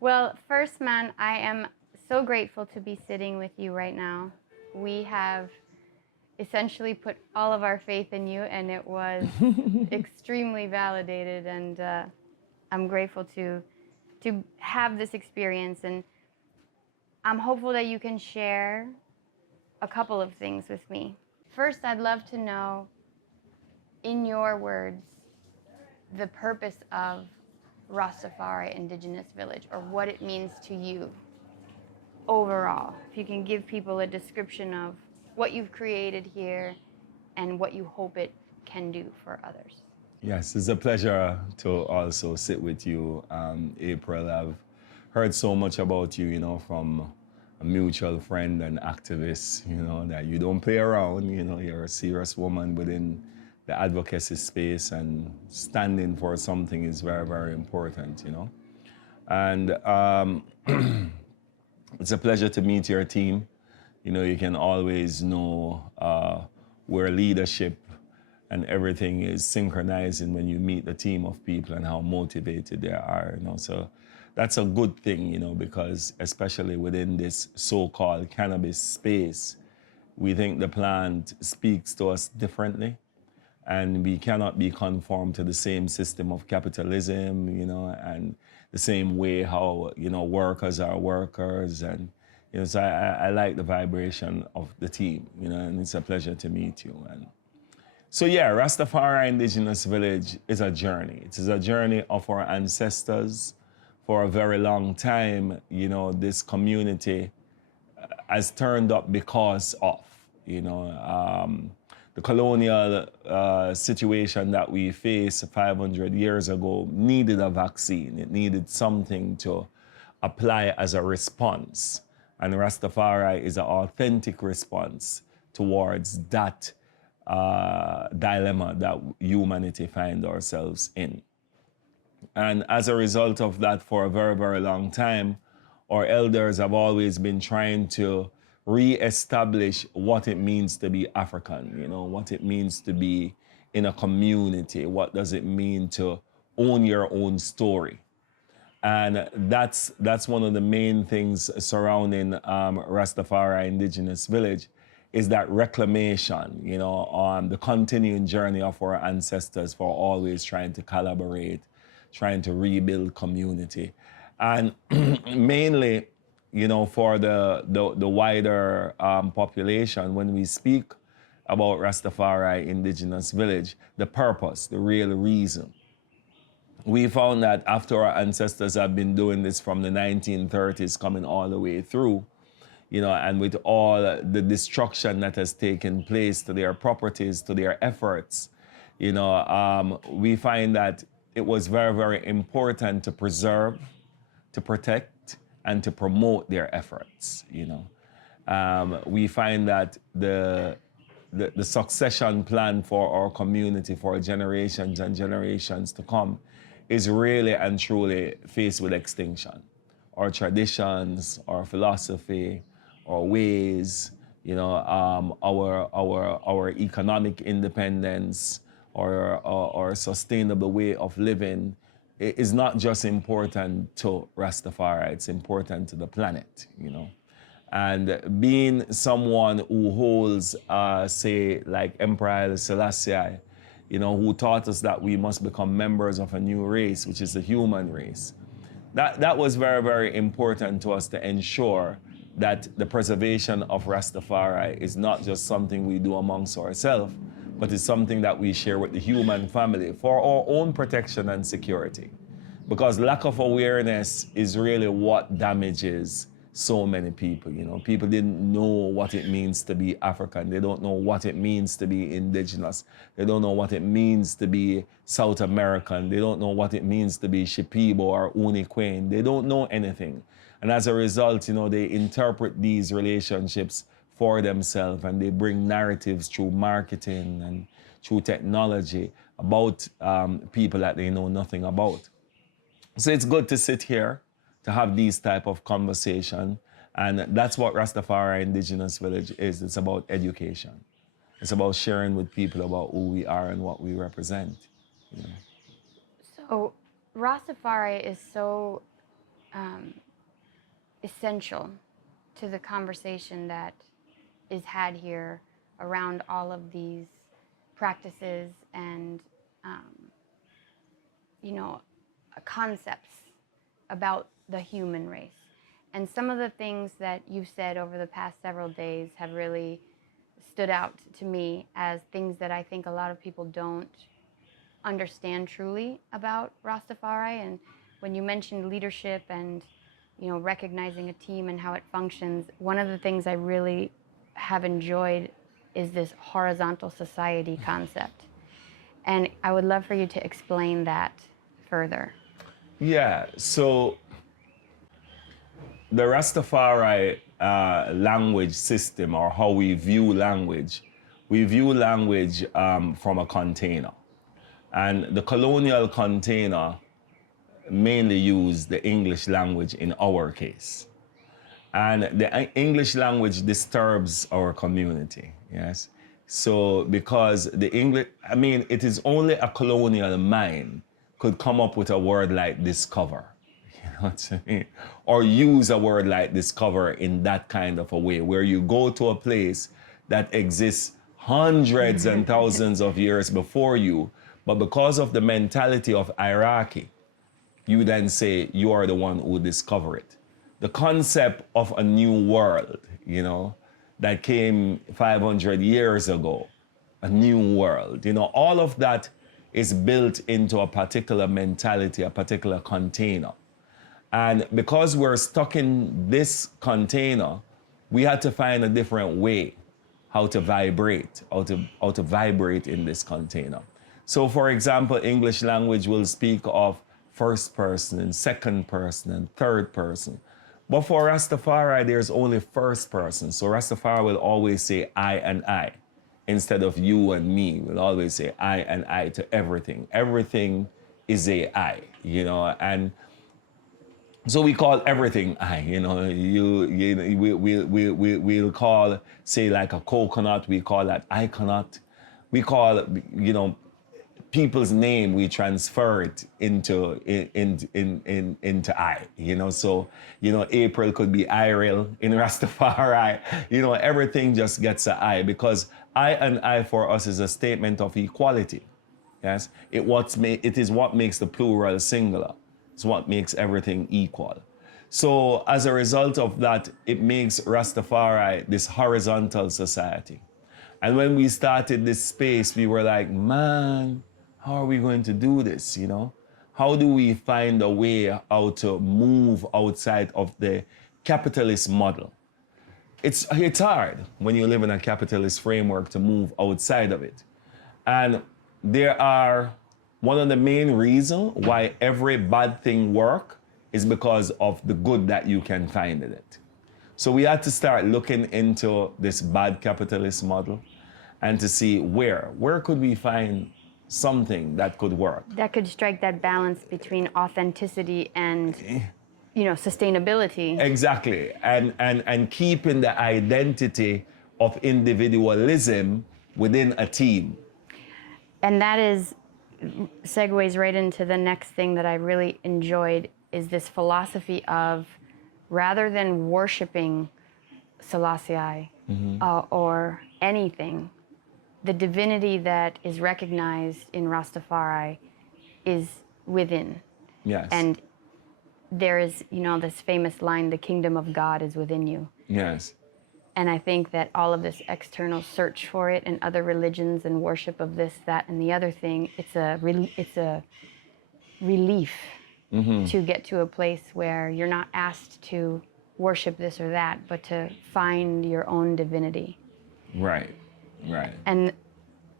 Well, first, man, I am so grateful to be sitting with you right now. We have essentially put all of our faith in you, and it was extremely validated. And I'm grateful to have this experience, and I'm hopeful that you can share a couple of things with me. First, I'd love to know, in your words, the purpose of Rastafari Indigenous Village, or what it means to you overall. If you can give people a description of what you've created here and what you hope it can do for others. Yes, it's a pleasure to also sit with you, April. I've heard so much about you, from a mutual friend and activist, that you don't play around, you're a serious woman within the advocacy space, and standing for something is very, very important, And it's a pleasure to meet your team. You can always know where leadership and everything is synchronizing when you meet the team of people and how motivated they are, So that's a good thing, because especially within this so-called cannabis space, we think the plant speaks to us differently, and we cannot be conformed to the same system of capitalism, and the same way how, workers are workers. And, so I like the vibration of the team, and it's a pleasure to meet you. And so yeah, Rastafari Indigenous Village is a journey. It is a journey of our ancestors. For a very long time, this community has turned up because of, the colonial situation that we faced 500 years ago needed a vaccine. It needed something to apply as a response. And Rastafari is an authentic response towards that dilemma that humanity find ourselves in. And as a result of that, for a very, very long time, our elders have always been trying to re-establish what it means to be African, what it means to be in a community, what does it mean to own your own story. And that's one of the main things surrounding Rastafari Indigenous Village, is that reclamation, on the continuing journey of our ancestors for always trying to collaborate, trying to rebuild community. And mainly, for the wider population, when we speak about Rastafari Indigenous Village, the purpose, the real reason. We found that after our ancestors have been doing this from the 1930s coming all the way through, and with all the destruction that has taken place to their properties, to their efforts, we find that it was very, very important to preserve, to protect, and to promote their efforts, We find that the succession plan for our community for generations and generations to come is really and truly faced with extinction. Our traditions, our philosophy, our ways, our economic independence, our sustainable way of living is not just important to Rastafari, it's important to the planet, And being someone who holds, say, like Emperor Haile Selassie, who taught us that we must become members of a new race, which is the human race. That was very, very important to us to ensure that the preservation of Rastafari is not just something we do amongst ourselves, but it's something that we share with the human family for our own protection and security. Because lack of awareness is really what damages so many people. People didn't know what it means to be African. They don't know what it means to be indigenous. They don't know what it means to be South American. They don't know what it means to be Shipibo or Uniquain. They don't know anything. And as a result, they interpret these relationships for themselves, and they bring narratives through marketing and through technology about people that they know nothing about. So it's good to sit here to have these type of conversation. And that's what Rastafari Indigenous Village is. It's about education. It's about sharing with people about who we are and what we represent. So Rastafari is so essential to the conversation that is had here around all of these practices and, concepts about the human race. And some of the things that you've said over the past several days have really stood out to me as things that I think a lot of people don't understand truly about Rastafari. And when you mentioned leadership and, recognizing a team and how it functions, one of the things I really have enjoyed is this horizontal society concept. And I would love for you to explain that further. Yeah, so the Rastafari language system, or how we view language from a container. And the colonial container mainly used the English language in our case. And the English language disturbs our community, yes? So because it is only a colonial mind could come up with a word like discover, you know what I mean? Or use a word like discover in that kind of a way, where you go to a place that exists hundreds and thousands of years before you, but because of the mentality of hierarchy, you then say you are the one who discover it. The concept of a new world, that came 500 years ago, a new world, all of that is built into a particular mentality, a particular container. And because we're stuck in this container, we had to find a different way how to vibrate in this container. So for example, English language will speak of first person and second person and third person. But for Rastafari, there's only first person. So Rastafari will always say I and I. Instead of you and me, we'll always say I and I to everything. Everything is a I, and so we call everything I, we'll call, say, like a coconut, we call that iconut. We call, people's name, we transfer it into I, So, April could be Iril in Rastafari, everything just gets an I, because I and I for us is a statement of equality, yes? It is what makes the plural singular. It's what makes everything equal. So as a result of that, it makes Rastafari this horizontal society. And when we started this space, we were like, man, how are we going to do this, How do we find a way how to move outside of the capitalist model? It's hard when you live in a capitalist framework to move outside of it. And one of the main reasons why every bad thing works is because of the good that you can find in it. So we had to start looking into this bad capitalist model and to see where could we find something that could work. That could strike that balance between authenticity and, sustainability. Exactly, and keeping the identity of individualism within a team. And that segues right into the next thing that I really enjoyed, is this philosophy of, rather than worshiping Selassie or anything, the divinity that is recognized in Rastafari is within. Yes. And there is, this famous line, the kingdom of God is within you. Yes. And I think that all of this external search for it and other religions and worship of this, that, and the other thing, it's a relief to get to a place where you're not asked to worship this or that, but to find your own divinity. Right. And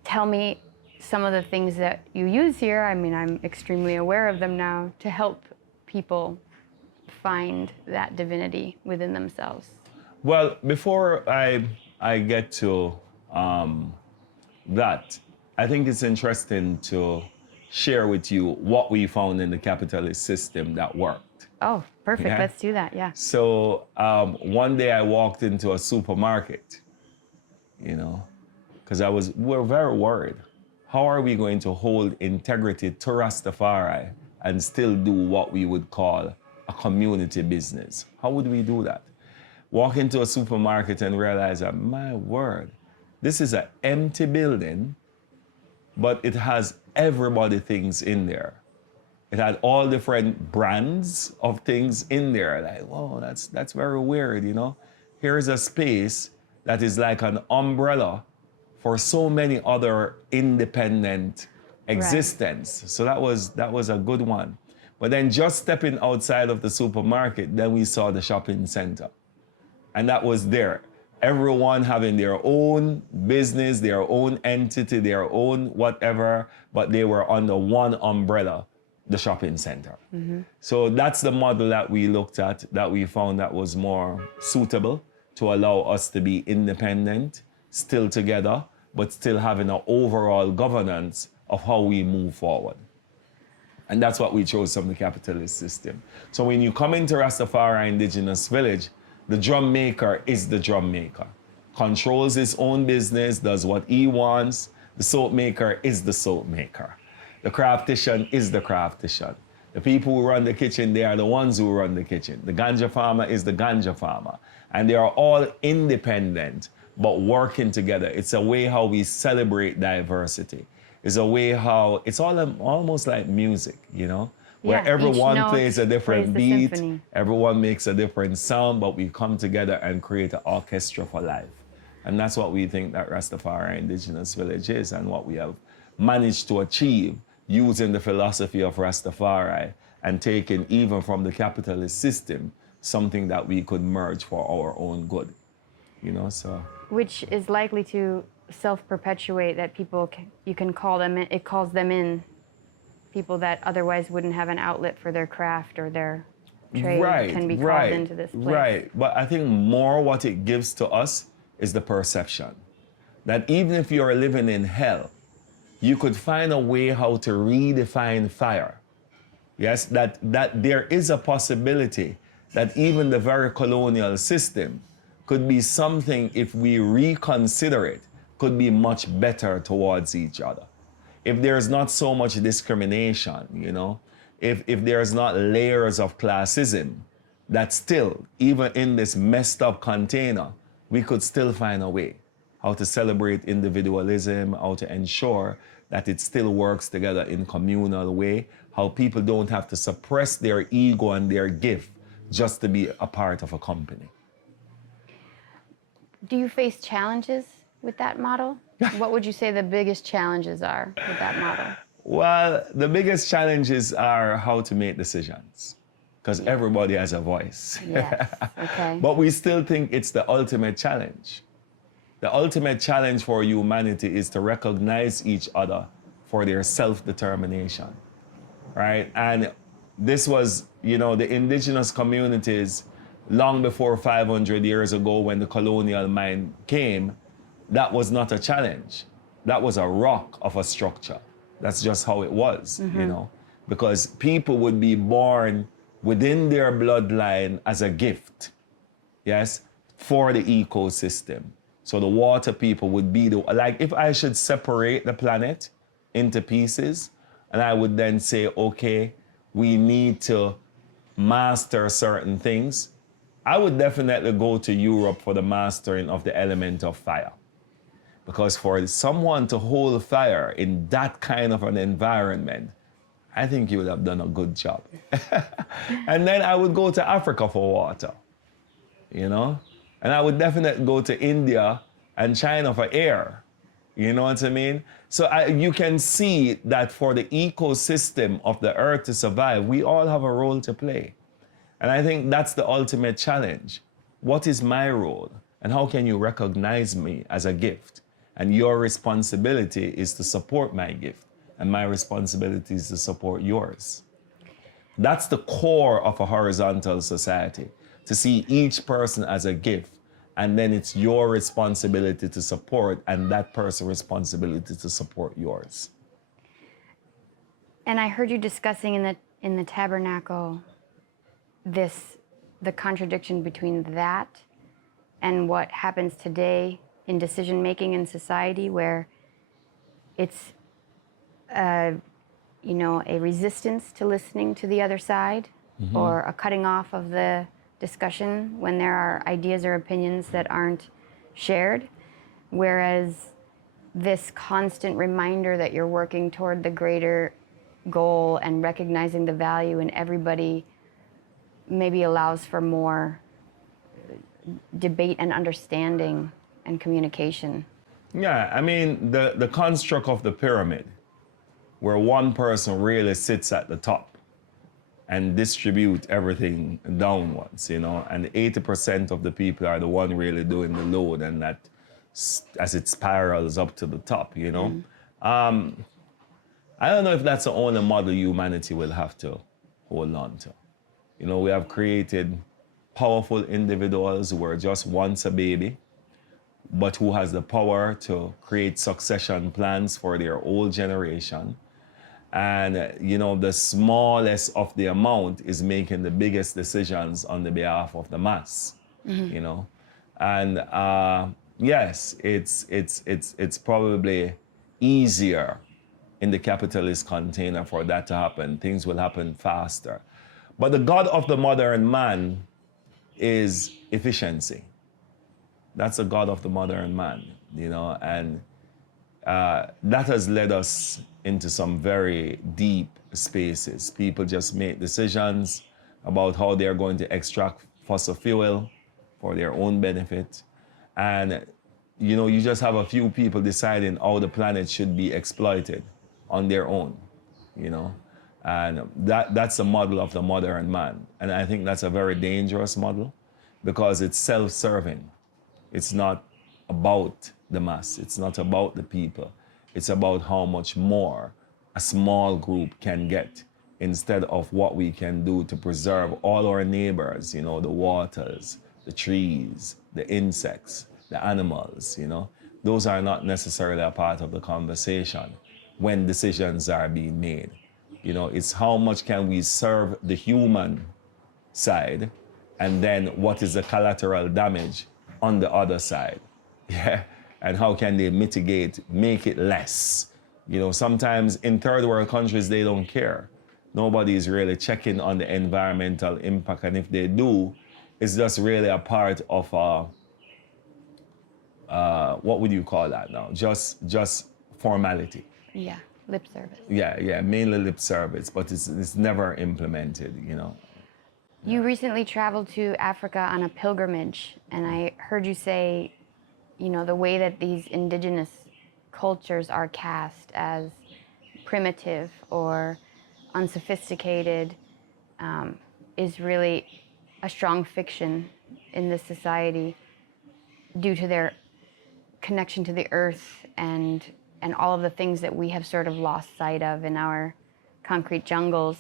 tell me some of the things that you use here. I mean, I'm extremely aware of them now, to help people find that divinity within themselves. Well, before I get to that, I think it's interesting to share with you what we found in the capitalist system that worked. Oh, perfect. Yeah? Let's do that, yeah. So one day I walked into a supermarket, because we're very worried. How are we going to hold integrity to Rastafari and still do what we would call a community business. How would we do that? Walk into a supermarket and realize that, my word, this is an empty building, but it has everybody things in there. It had all different brands of things in there. Like, whoa, that's very weird, you know? Here's a space that is like an umbrella for so many other independent existence. Right. So that was a good one. But then just stepping outside of the supermarket, then we saw the shopping center. And that was there. Everyone having their own business, their own entity, their own whatever, but they were under one umbrella, the shopping center. Mm-hmm. So that's the model that we looked at, that we found that was more suitable to allow us to be independent, still together, but still having an overall governance of how we move forward. And that's what we chose from the capitalist system. So when you come into Rastafari Indigenous Village, the drum maker is the drum maker. Controls his own business, does what he wants. The soap maker is the soap maker. The craftician is the craftician. The people who run the kitchen, they are the ones who run the kitchen. The ganja farmer is the ganja farmer. And they are all independent, but working together. It's a way how we celebrate diversity. It's a way how, it's all almost like music, you know? Where everyone plays a different beat, everyone makes a different sound, but we come together and create an orchestra for life. And that's what we think that Rastafari Indigenous Village is, and what we have managed to achieve using the philosophy of Rastafari and taking even from the capitalist system something that we could merge for our own good, you know, so. Which is likely to self-perpetuate, that people, you can call them, it calls them in people that otherwise wouldn't have an outlet for their craft or their trade can be called into this place. Right, but I think more what it gives to us is the perception that even if you're living in hell, you could find a way how to redefine fire. Yes, that there is a possibility that even the very colonial system could be something, if we reconsider it, could be much better towards each other. If there's not so much discrimination, you know, if there's not layers of classism, that still, even in this messed up container, we could still find a way how to celebrate individualism, how to ensure that it still works together in communal way, how people don't have to suppress their ego and their gift just to be a part of a company. Do you face challenges with that model? What would you say the biggest challenges are with that model? Well, the biggest challenges are how to make decisions, because everybody has a voice. Yes, okay. But we still think it's the ultimate challenge. The ultimate challenge for humanity is to recognize each other for their self-determination, right? And this was, you know, the indigenous communities long before 500 years ago when the colonial mind came, that was not a challenge. That was a rock of a structure. That's just how it was, you know, because people would be born within their bloodline as a gift, yes, for the ecosystem. So the water people would be the, like if I should separate the planet into pieces, and I would then say, okay, we need to master certain things, I would definitely go to Europe for the mastering of the element of fire. Because for someone to hold fire in that kind of an environment, I think you would have done a good job. And then I would go to Africa for water, you know? And I would definitely go to India and China for air. You know what I mean? So you can see that for the ecosystem of the earth to survive, we all have a role to play. And I think that's the ultimate challenge. What is my role? And how can you recognize me as a gift? And your responsibility is to support my gift. And my responsibility is to support yours. That's the core of a horizontal society, to see each person as a gift. And then it's your responsibility to support, and that person's responsibility to support yours. And I heard you discussing in the tabernacle the contradiction between that and what happens today in decision-making in society, where it's, you know, a resistance to listening to the other side, or a cutting off of the discussion when there are ideas or opinions that aren't shared, whereas this constant reminder that you're working toward the greater goal and recognizing the value in everybody maybe allows for more debate and understanding and communication. Yeah, I mean, the construct of the pyramid, where one person really sits at the top and distribute everything downwards, you know, and 80% of the people are the one really doing the load, and that as it spirals up to the top, you know. I don't know if that's the only model humanity will have to hold on to. You know, we have created powerful individuals who were just once a baby, but who has the power to create succession plans for their whole generation. And, you know, the smallest of the amount is making the biggest decisions on the behalf of the mass, you know. And yes, it's probably easier in the capitalist container for that to happen. Things will happen faster. But the God of the modern man is efficiency. That's the God of the modern man, you know, and that has led us into some very deep spaces. People just make decisions about how they're going to extract fossil fuel for their own benefit. And, you know, you just have a few people deciding how the planet should be exploited on their own, you know. And that's the model of the modern man. And I think that's a very dangerous model because it's self-serving. It's not about the mass. It's not about the people. It's about how much more a small group can get instead of what we can do to preserve all our neighbors, you know, the waters, the trees, the insects, the animals, you know. Those are not necessarily a part of the conversation when decisions are being made. You know, it's how much can we serve the human side, and then what is the collateral damage on the other side, yeah? And how can they mitigate, make it less? You know, sometimes in third world countries, they don't care. Nobody is really checking on the environmental impact, and if they do, it's just really a part of what would you call that now? Just formality. Yeah, lip service. Yeah, mainly lip service, but it's never implemented, you know. You recently traveled to Africa on a pilgrimage, and I heard you say, you know, the way that these indigenous cultures are cast as primitive or unsophisticated is really a strong fiction in this society due to their connection to the earth and all of the things that we have sort of lost sight of in our concrete jungles.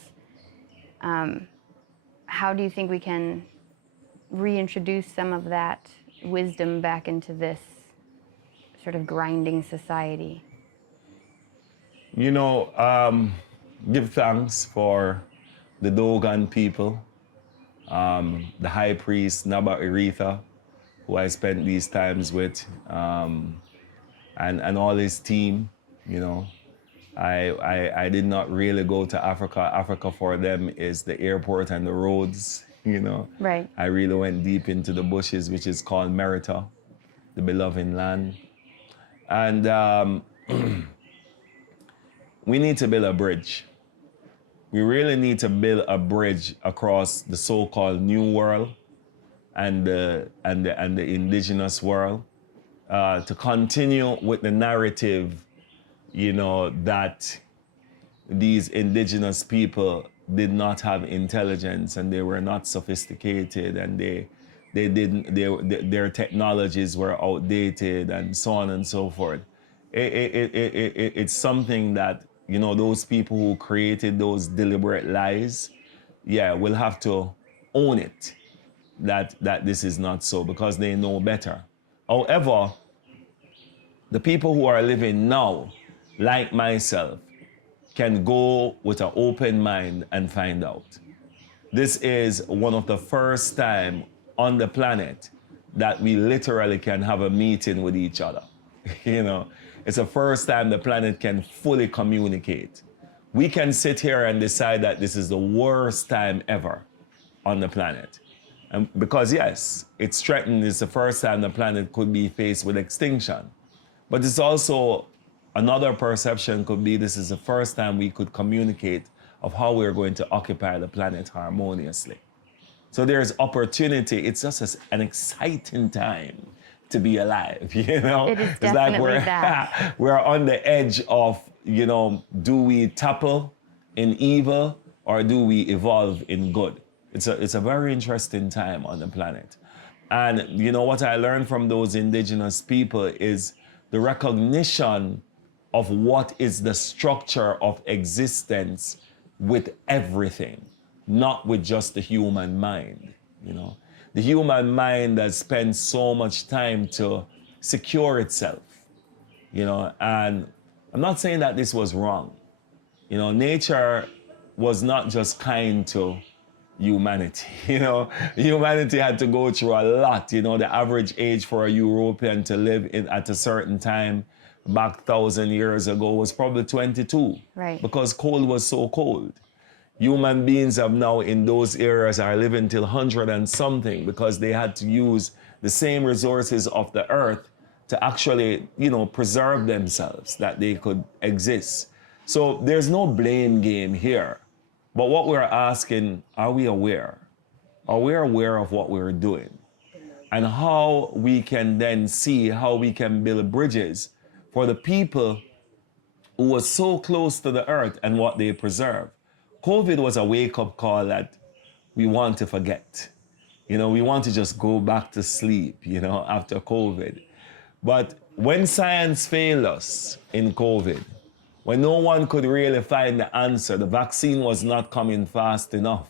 How do you think we can reintroduce some of that wisdom back into this sort of grinding society? You know, give thanks for the Dogon people, the high priest Naba Iritha, who I spent these times with, and all his team, you know. I did not really go to Africa. Africa for them is the airport and the roads, you know. Right. I really went deep into the bushes, which is called Merita, the beloved land. And we need to build a bridge. We really need to build a bridge across the so-called New World and the indigenous world to continue with the narrative, you know, that these indigenous people did not have intelligence and they were not sophisticated and their technologies were outdated and so on and so forth. It's something that, you know, those people who created those deliberate lies, yeah, will have to own it, that this is not so, because they know better. However, the people who are living now, like myself, can go with an open mind and find out. This is one of the first time on the planet that we literally can have a meeting with each other. You know, it's the first time the planet can fully communicate. We can sit here and decide that this is the worst time ever on the planet. And because yes, it's threatened, it's the first time the planet could be faced with extinction. But it's also another perception could be this is the first time we could communicate of how we're going to occupy the planet harmoniously. So there's opportunity. It's just an exciting time to be alive, you know? It is It's definitely like we're, that. we're on the edge of, you know, do we topple in evil or do we evolve in good? It's a very interesting time on the planet. And you know what I learned from those indigenous people is the recognition of what is the structure of existence with everything, not with just the human mind, you know. The human mind has spent so much time to secure itself, you know, and I'm not saying that this was wrong. You know, nature was not just kind to humanity, you know. Humanity had to go through a lot, you know. The average age for a European to live at a certain time back 1,000 years ago was probably 22. Right. Because cold was so cold. Human beings have now in those areas are living till 100 and something because they had to use the same resources of the earth to actually, you know, preserve themselves, that they could exist. So there's no blame game here. But what we're asking, are we aware? Are we aware of what we're doing? And how we can then see how we can build bridges for the people who was so close to the earth and what they preserve. COVID was a wake-up call that we want to forget. You know, we want to just go back to sleep, you know, after COVID. But when science failed us in COVID, when no one could really find the answer, the vaccine was not coming fast enough,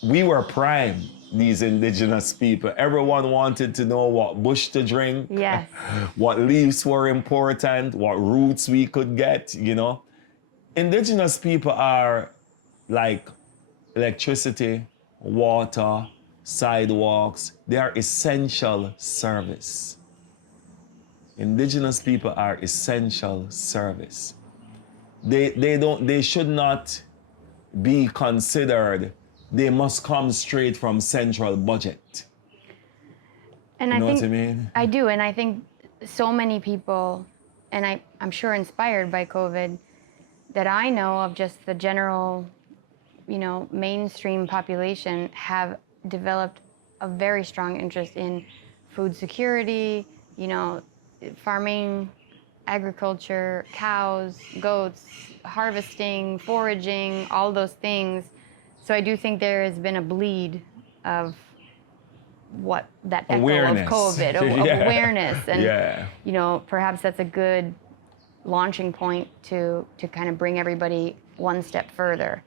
we were primed, these indigenous people. Everyone wanted to know what bush to drink, Yes. what leaves were important, what roots we could get, you know. Indigenous people are like electricity, water, sidewalks. They are essential service. Indigenous people are essential service. They should not be considered, they must come straight from central budget. And You know I think what I mean? I do, and I think so many people, and I'm sure inspired by COVID, that I know of, just the general, you know, mainstream population, have developed a very strong interest in food security, you know, farming, agriculture, cows, goats, harvesting, foraging, all those things. So I do think there has been a bleed of what that echo Awareness. of COVID, of Yeah. awareness, and Yeah. you know, perhaps that's a good launching point to kind of bring everybody one step further.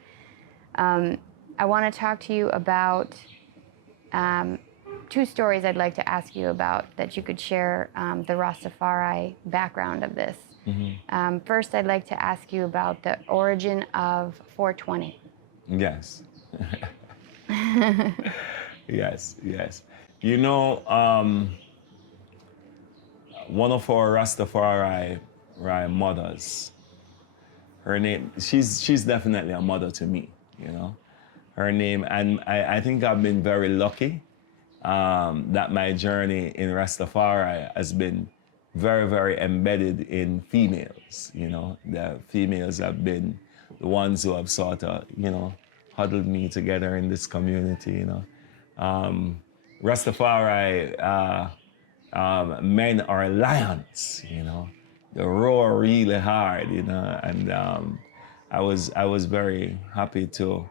I want to talk to you about two stories I'd like to ask you about that you could share the Rastafari background of this. Mm-hmm. First, I'd like to ask you about the origin of 420. Yes. Yes, yes. You know, one of our Rastafari mothers, her name, she's definitely a mother to me, you know. Her name, and I think I've been very lucky that my journey in Rastafari has been very, very embedded in females, you know. The females have been the ones who have sort of, you know, huddled me together in this community, you know. Rastafari men are lions, you know. They roar really hard, you know, and I was very happy to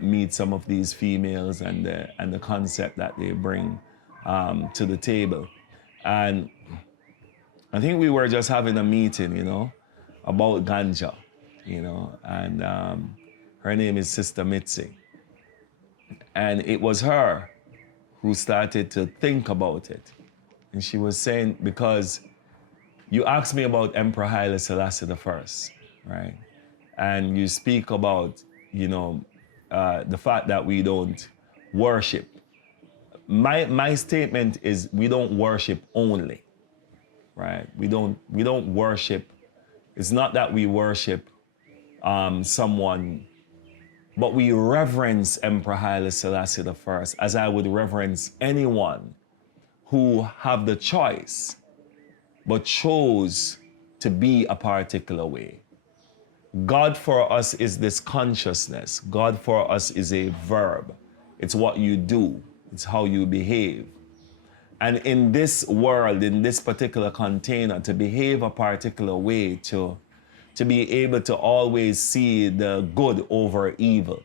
meet some of these females and the concept that they bring to the table. And I think we were just having a meeting, you know, about ganja, you know, and her name is Sister Mitzi. And it was her who started to think about it. And she was saying, because you asked me about Emperor Haile Selassie I, right? And you speak about, you know, the fact that we don't worship. My statement is we don't worship only, right? We don't worship. It's not that we worship someone but we reverence Emperor Haile Selassie I as I would reverence anyone who have the choice but chose to be a particular way. God for us is this consciousness. God for us is a verb. It's what you do. It's how you behave. And in this world, in this particular container, to behave a particular way, to be able to always see the good over evil,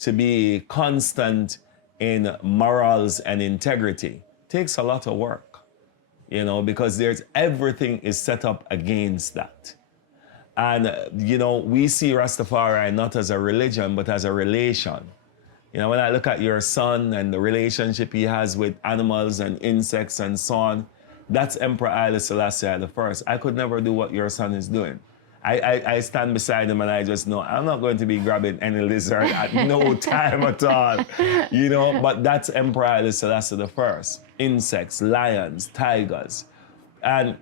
to be constant in morals and integrity, takes a lot of work, you know, because everything is set up against that. And, you know, we see Rastafari not as a religion, but as a relation. You know, when I look at your son and the relationship he has with animals and insects and so on, that's Emperor Haile Selassie I. I could never do what your son is doing. I stand beside him and I just know I'm not going to be grabbing any lizard at no time at all, you know, but that's Emperor Haile Selassie I. Insects, lions, tigers. And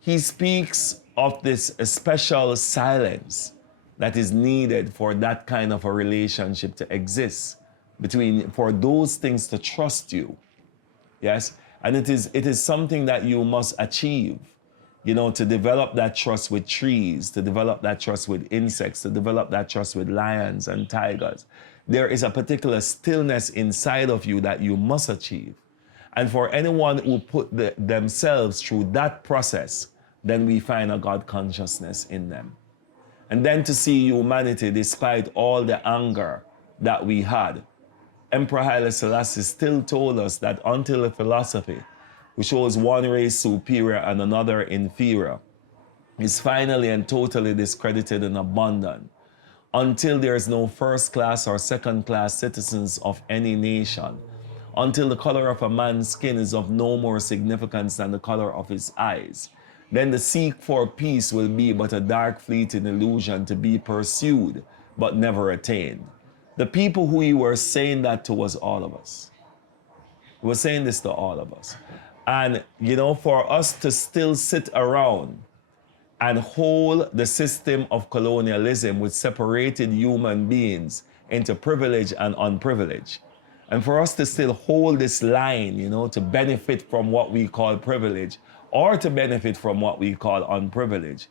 he speaks of this special silence that is needed for that kind of a relationship to exist for those things to trust you. Yes? And it is something that you must achieve, you know, to develop that trust with trees, to develop that trust with insects, to develop that trust with lions and tigers. There is a particular stillness inside of you that you must achieve. And for anyone who put themselves through that process, then we find a God consciousness in them. And then to see humanity, despite all the anger that we had, Emperor Haile Selassie still told us that until a philosophy, which shows one race superior and another inferior, is finally and totally discredited and abandoned, until there is no first-class or second-class citizens of any nation, until the color of a man's skin is of no more significance than the color of his eyes, then the seek for peace will be but a dark fleeting illusion to be pursued but never attained. The people who he were saying that to was all of us. He was saying this to all of us. And, you know, for us to still sit around and hold the system of colonialism which separated human beings into privileged and unprivileged, and for us to still hold this line, you know, to benefit from what we call privilege or to benefit from what we call unprivilege,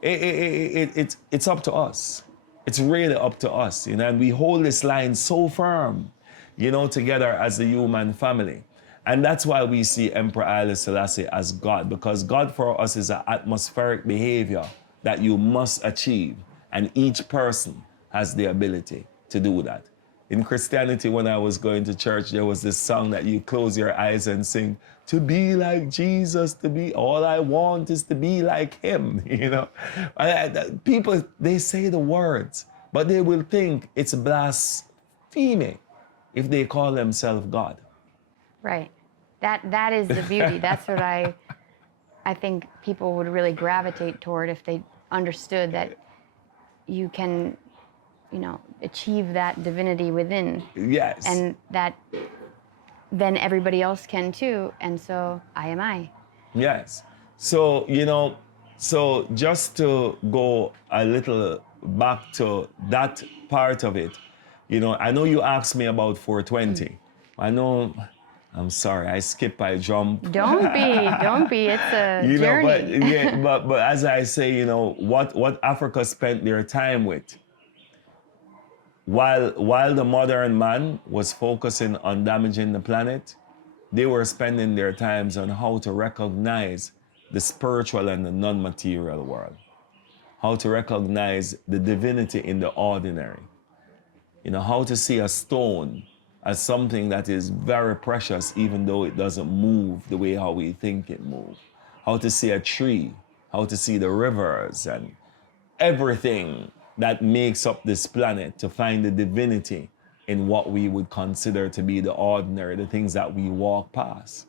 it's up to us. It's really up to us, you know, and we hold this line so firm, you know, together as the human family. And that's why we see Emperor Haile Selassie as God, because God for us is an atmospheric behavior that you must achieve, and each person has the ability to do that. In Christianity, when I was going to church, there was this song that you close your eyes and sing, to be like Jesus, all I want is to be like him, you know. People, they say the words, but they will think it's blasphemy if they call themselves God. Right. That is the beauty. That's what I think people would really gravitate toward if they understood that you can, you know, achieve that divinity within. Yes. And that then everybody else can too. And so I am I. Yes. So, you know, so just to go a little back to that part of it, you know, I know you asked me about 420. I know, I'm sorry, I skip, I jump. Don't be. It's a you journey. Know, but as I say, you know, what Africa spent their time with, while the modern man was focusing on damaging the planet, they were spending their times on how to recognize the spiritual and the non-material world, how to recognize the divinity in the ordinary, you know, how to see a stone as something that is very precious even though it doesn't move the way how we think it moves, how to see a tree, how to see the rivers and everything that makes up this planet, to find the divinity in what we would consider to be the ordinary, the things that we walk past.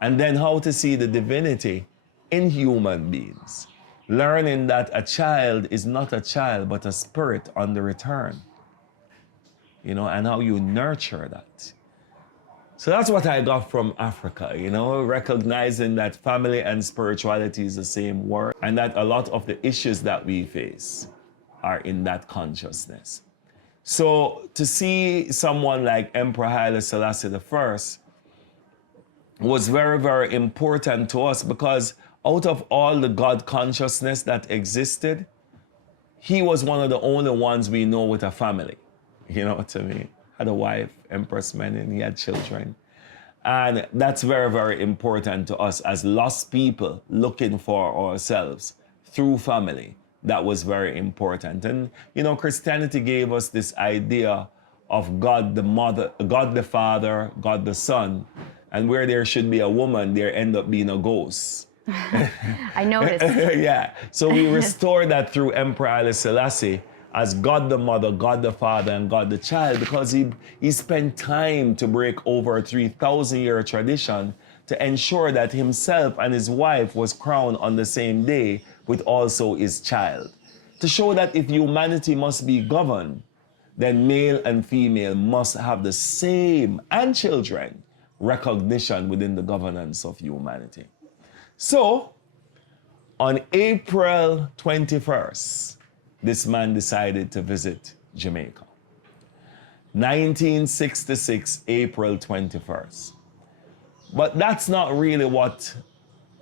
And then how to see the divinity in human beings, learning that a child is not a child, but a spirit on the return, you know, and how you nurture that. So that's what I got from Africa, you know, recognizing that family and spirituality is the same word, and that a lot of the issues that we face are in that consciousness. So to see someone like Emperor Haile Selassie I was very, very important to us, because out of all the God consciousness that existed, he was one of the only ones we know with a family. You know what I mean? Had a wife, Empress Menen, he had children. And that's very, very important to us as lost people looking for ourselves through family. That was very important. And, you know, Christianity gave us this idea of God the Mother, God the Father, God the Son, and where there should be a woman, there end up being a ghost. I noticed. Yeah. So we restore that through Emperor Haile Selassie as God the Mother, God the Father, and God the Child, because he spent time to break over a 3,000-year tradition to ensure that himself and his wife was crowned on the same day with also his child. To show that if humanity must be governed, then male and female must have the same, and children, recognition within the governance of humanity. So, on April 21st, this man decided to visit Jamaica. 1966, April 21st. But that's not really what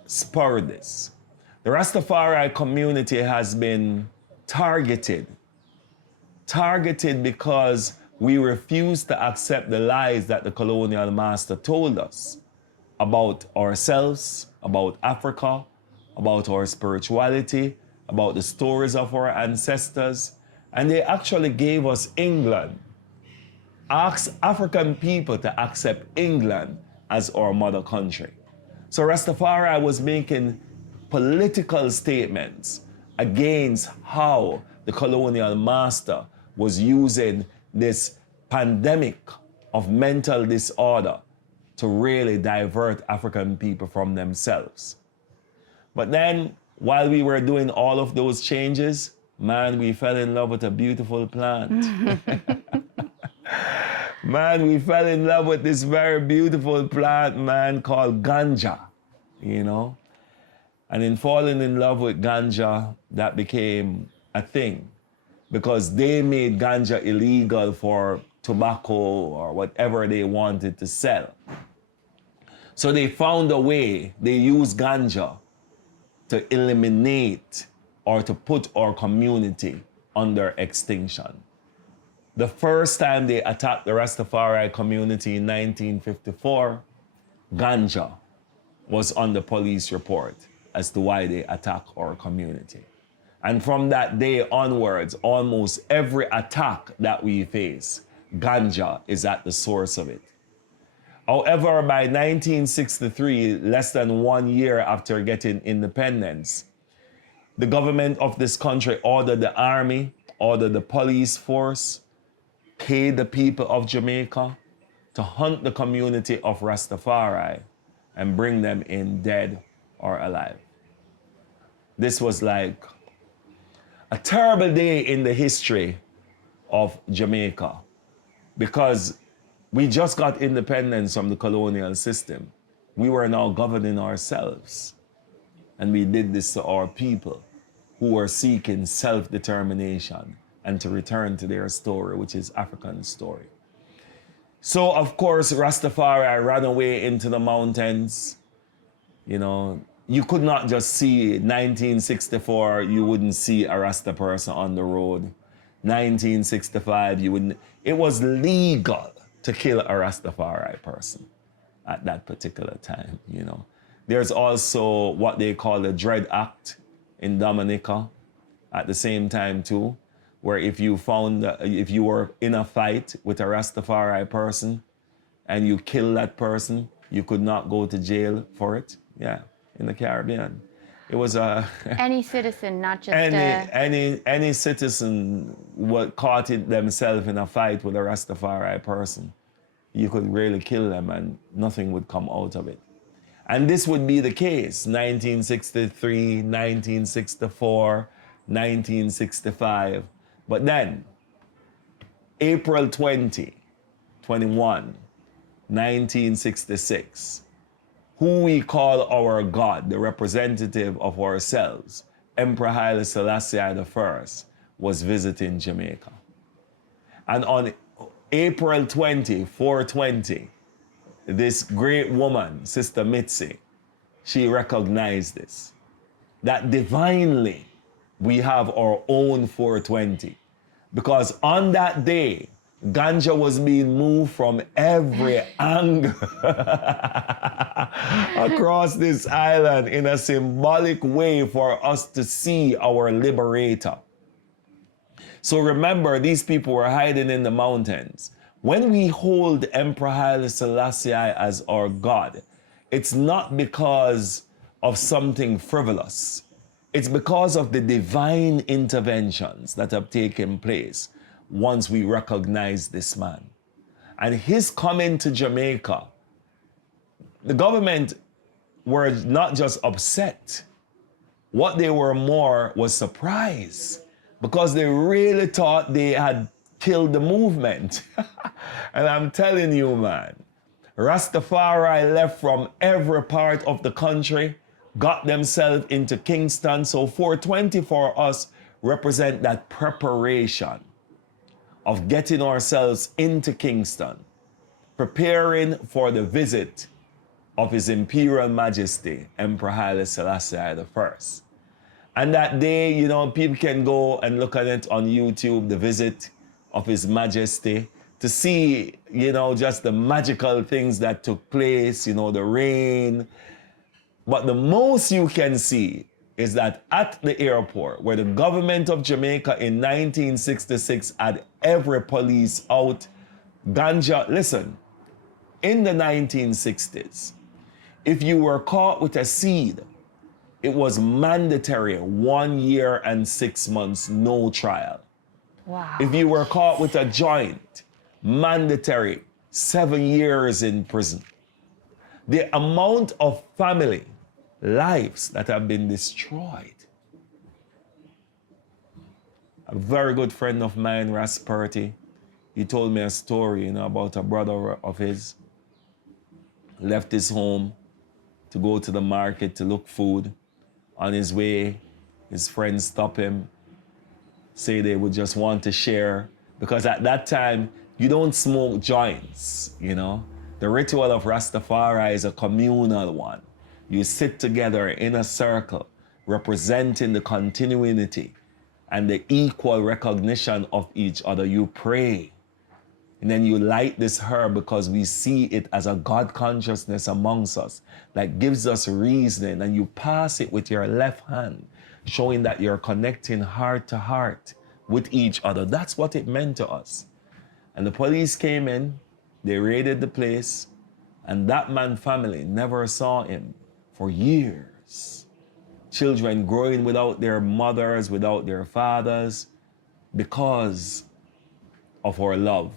spurred this. The Rastafari community has been targeted because we refused to accept the lies that the colonial master told us about ourselves, about Africa, about our spirituality, about the stories of our ancestors. And they actually gave us England, asked African people to accept England as our mother country. So Rastafari was making political statements against how the colonial master was using this pandemic of mental disorder to really divert African people from themselves. But then, while we were doing all of those changes, man, we fell in love with a beautiful plant. Man, we fell in love with this very beautiful plant, man, called ganja, you know? And in falling in love with ganja, that became a thing, because they made ganja illegal for tobacco or whatever they wanted to sell. So they found a way, they used ganja to eliminate or to put our community under extinction. The first time they attacked the Rastafari community in 1954, ganja was on the police report as to why they attacked our community. And from that day onwards, almost every attack that we face, ganja is at the source of it. However, by 1963, less than 1 year after getting independence, the government of this country ordered the army, ordered the police force, paid the people of Jamaica to hunt the community of Rastafari and bring them in dead or alive. This was like a terrible day in the history of Jamaica, because we just got independence from the colonial system. We were now governing ourselves. And we did this to our people who were seeking self-determination and to return to their story, which is African story. So, of course, Rastafari ran away into the mountains. You know, you could not just see 1964, you wouldn't see a Rasta person on the road. 1965, you wouldn't. It was legal to kill a Rastafari person at that particular time, you know. There's also what they call the Dread Act in Dominica at the same time too, where if you were in a fight with a Rastafari person and you kill that person, you could not go to jail for it. Yeah, in the Caribbean. It was a any citizen, not just any citizen caught themselves in a fight with a Rastafari person, you could really kill them and nothing would come out of it. And this would be the case 1963, 1964, 1965. But then, April 20, 21, 1966, who we call our God, the representative of ourselves, Emperor Haile Selassie I, was visiting Jamaica. And on April 20, 420, this great woman, Sister Mitzi, she recognized this, that divinely we have our own 420. Because on that day, ganja was being moved from every angle across this island in a symbolic way for us to see our liberator. So remember, these people were hiding in the mountains. When we hold Emperor Haile Selassie as our God, it's not because of something frivolous. It's because of the divine interventions that have taken place once we recognize this man. And his coming to Jamaica, the government were not just upset. What they were more was surprised, because they really thought they had killed the movement. And I'm telling you, man, Rastafari left from every part of the country, got themselves into Kingston. So 420 for us represent that preparation of getting ourselves into Kingston, preparing for the visit of His Imperial Majesty, Emperor Haile Selassie I. And that day, you know, people can go and look at it on YouTube, the visit of His Majesty, to see, you know, just the magical things that took place, you know, the rain. But the most you can see is that at the airport, where the government of Jamaica in 1966 had every police out, ganja, listen, in the 1960s, if you were caught with a seed, it was mandatory 1 year and 6 months, no trial. Wow. If you were caught with a joint, mandatory 7 years in prison. The amount of family lives that have been destroyed. A very good friend of mine, Rastafari, he told me a story, you know, about a brother of his, left his home to go to the market to look food. On his way, his friends stopped him, say they would just want to share, because at that time, you don't smoke joints, you know. The ritual of Rastafari is a communal one. You sit together in a circle, representing the continuity and the equal recognition of each other. You pray, and then you light this herb because we see it as a God consciousness amongst us that gives us reasoning, and you pass it with your left hand, showing that you're connecting heart to heart with each other. That's what it meant to us. And the police came in, they raided the place, and that man's family never saw him for years. Children growing without their mothers, without their fathers, because of our love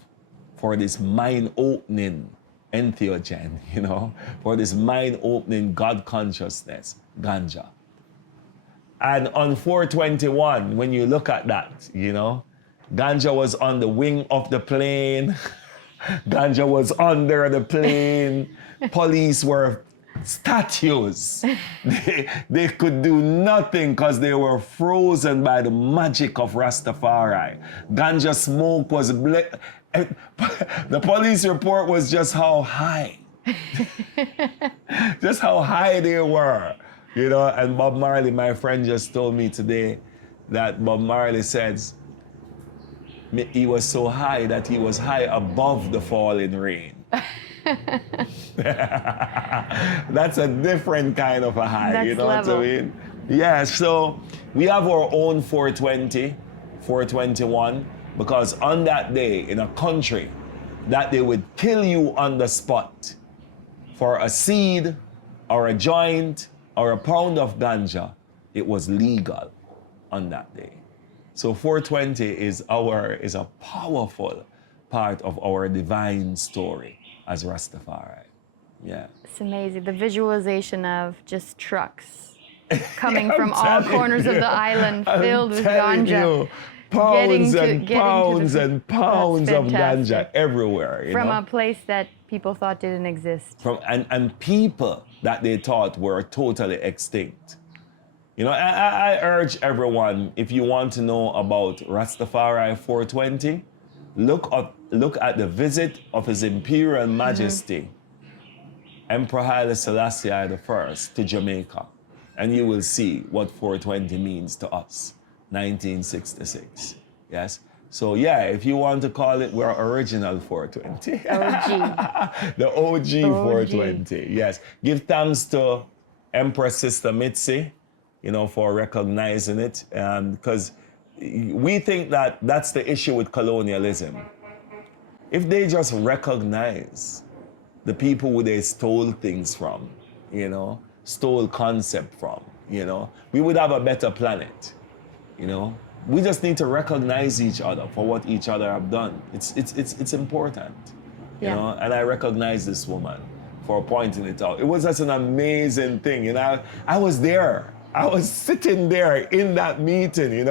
for this mind-opening entheogen, you know, for this mind-opening God consciousness, ganja. And on 421, when you look at that, you know, ganja was on the wing of the plane, ganja was under the plane, police were statues. They could do nothing because they were frozen by the magic of Rastafari. Ganja smoke was the police report was just how high. Just how high they were. You know, and Bob Marley, my friend, just told me today that Bob Marley says he was so high that he was high above the falling rain. That's a different kind of a high, Next you know level. what I mean? Yeah, so we have our own 420, 421, because on that day in a country that they would kill you on the spot for a seed or a joint or a pound of ganja, it was legal on that day. So 420 is a powerful part of our divine story as Rastafari. Yeah. It's amazing. The visualization of just trucks coming from all telling corners of you. the island I'm filled with telling ganja. you, pounds and getting pounds to the, and pounds of ganja fantastic. everywhere. You From know? a place that people thought didn't exist. And people that they thought were totally extinct. You know, I urge everyone, if you want to know about Rastafari 420, Look at the visit of His Imperial Majesty, Emperor Haile Selassie I to Jamaica, and you will see what 420 means to us, 1966. Yes? So yeah, if you want to call it, we're original 420. OG. The OG 420, yes. Give thanks to Empress Sister Mitzi, for recognizing it, because we think that that's the issue with colonialism. If they just recognize the people who they stole things from, stole concept from, we would have a better planet, We just need to recognize each other for what each other have done. It's important, and I recognize this woman for pointing it out. It was just an amazing thing, I was there. I was sitting there in that meeting,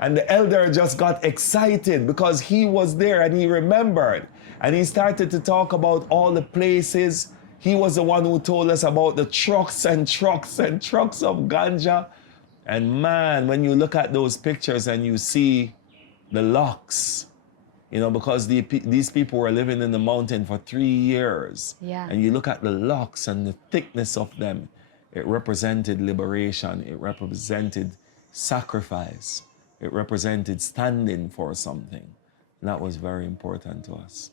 and the elder just got excited because he was there and he remembered. And he started to talk about all the places. He was the one who told us about the trucks and trucks and trucks of ganja. And man, when you look at those pictures and you see the locks, because these people were living in the mountain for 3 years. Yeah. And you look at the locks and the thickness of them, it represented liberation. It represented sacrifice. It represented standing for something. And that was very important to us.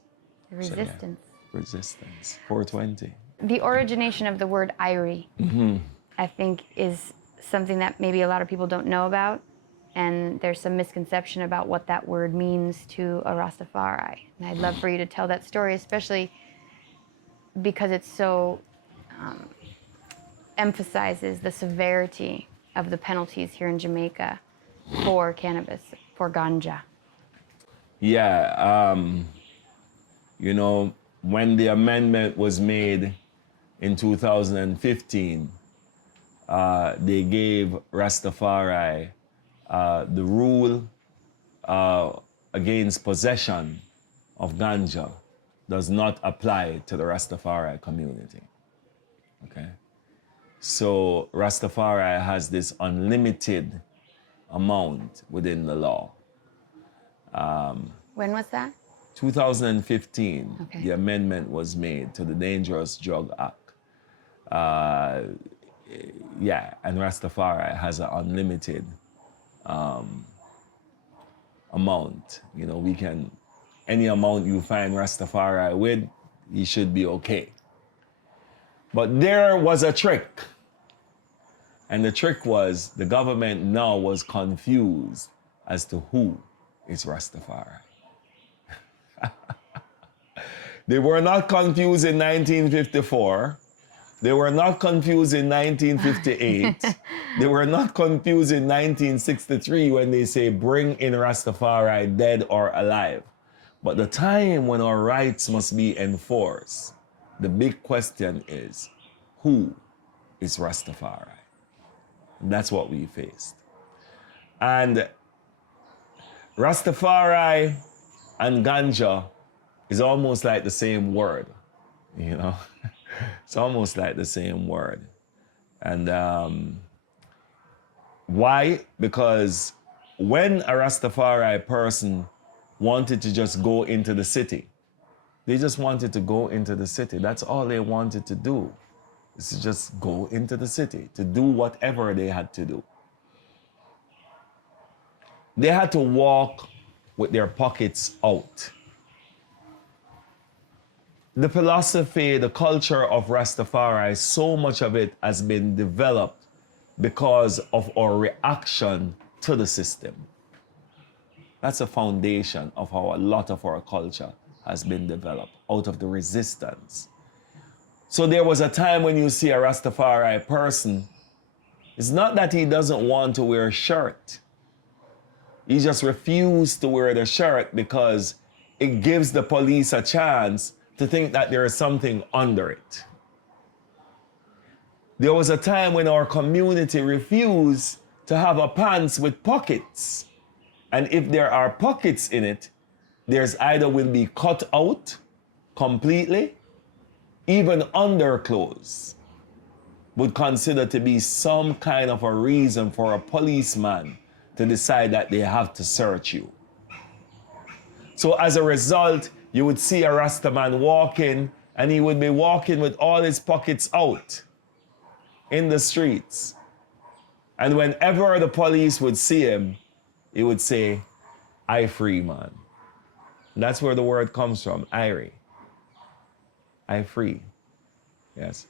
Resistance. So, yeah, resistance. 420. The origination of the word Irie, I think, is something that maybe a lot of people don't know about. And there's some misconception about what that word means to a Rastafari. And I'd love for you to tell that story, especially because it's so emphasizes the severity of the penalties here in Jamaica for cannabis, for ganja. Yeah, when the amendment was made in 2015, they gave Rastafari the rule against possession of ganja does not apply to the Rastafari community. Okay? So Rastafari has this unlimited amount within the law. When was that? 2015, Okay. The amendment was made to the Dangerous Drug Act. And Rastafari has an unlimited amount. Any amount you find Rastafari with, he should be okay. But there was a trick. And the trick was the government now was confused as to who is Rastafari. They were not confused in 1954. They were not confused in 1958. They were not confused in 1963 when they say bring in Rastafari dead or alive. But the time when our rights must be enforced, the big question is, who is Rastafari? And that's what we faced. And Rastafari and ganja is almost like the same word, It's almost like the same word. And why? Because when a Rastafari person wanted to just go into the city, they just wanted to go into the city. That's all they wanted to do, is to just go into the city, to do whatever they had to do. They had to walk with their pockets out. The philosophy, the culture of Rastafari, so much of it has been developed because of our reaction to the system. That's a foundation of how a lot of our culture has been developed, out of the resistance. So there was a time when you see a Rastafari person, it's not that he doesn't want to wear a shirt. He just refused to wear the shirt because it gives the police a chance to think that there is something under it. There was a time when our community refused to have a pants with pockets. And if there are pockets in it, there's either will be cut out completely, even underclothes would consider to be some kind of a reason for a policeman to decide that they have to search you. So as a result, you would see a Rasta man walking, and he would be walking with all his pockets out in the streets. And whenever the police would see him, he would say, I free, man. That's where the word comes from, Irie. I free. Yes.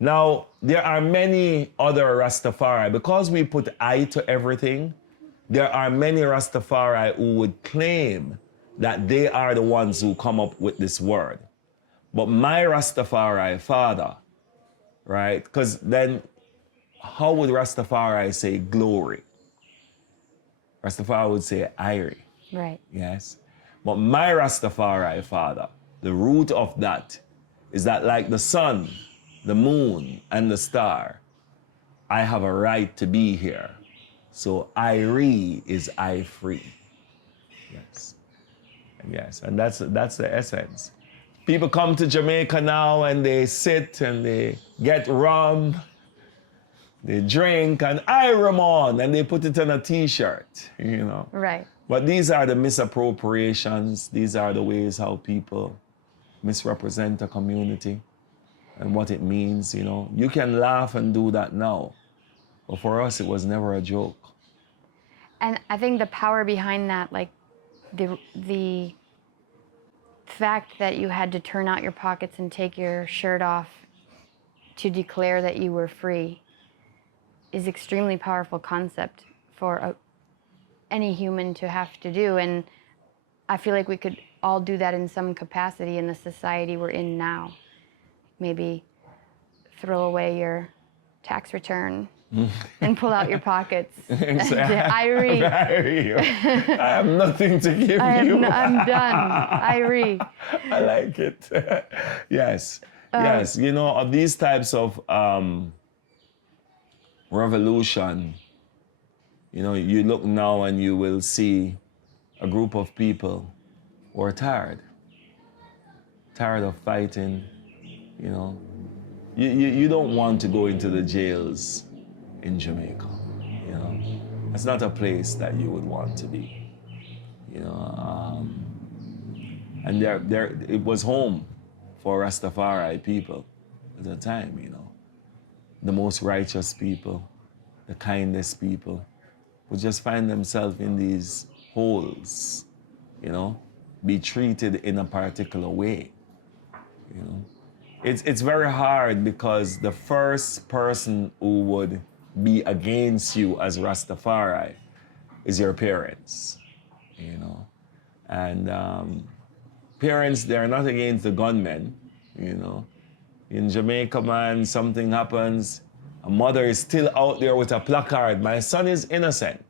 Now, there are many other Rastafari. Because we put I to everything, there are many Rastafari who would claim that they are the ones who come up with this word. But my Rastafari father, right? Because then how would Rastafari say glory? Rastafari would say Irie. Right. Yes. But my Rastafari father, the root of that is that like the sun, the moon, and the star, I have a right to be here. So Irie is I free. Yes. Yes, and that's the essence. People come to Jamaica now and they sit and they get rum, they drink, and I Ramon, and they put it on a t-shirt, you know. Right. But these are the misappropriations. These are the ways how people misrepresent a community and what it means, you know. You can laugh and do that now, but for us, it was never a joke. And I think the power behind that, like the fact that you had to turn out your pockets and take your shirt off to declare that you were free is extremely powerful concept for any human to have to do. And I feel like we could all do that in some capacity in the society we're in now. Maybe throw away your tax return and pull out your pockets. Irie. I have nothing to give you. I'm done. Irie. I like it. Yes. Yes. You know, of these types of revolution, you know, you look now and you will see a group of people who are tired of fighting, you know. You don't want to go into the jails in Jamaica, you know. It's not a place that you would want to be, you know. And it was home for Rastafari people at the time, you know. The most righteous people, the kindest people would just find themselves in these holes, you know, be treated in a particular way, you know. It's very hard because the first person who would be against you as Rastafari is your parents, you know. And parents, they're not against the gunmen, you know. In Jamaica, man, something happens, a mother is still out there with a placard, my son is innocent.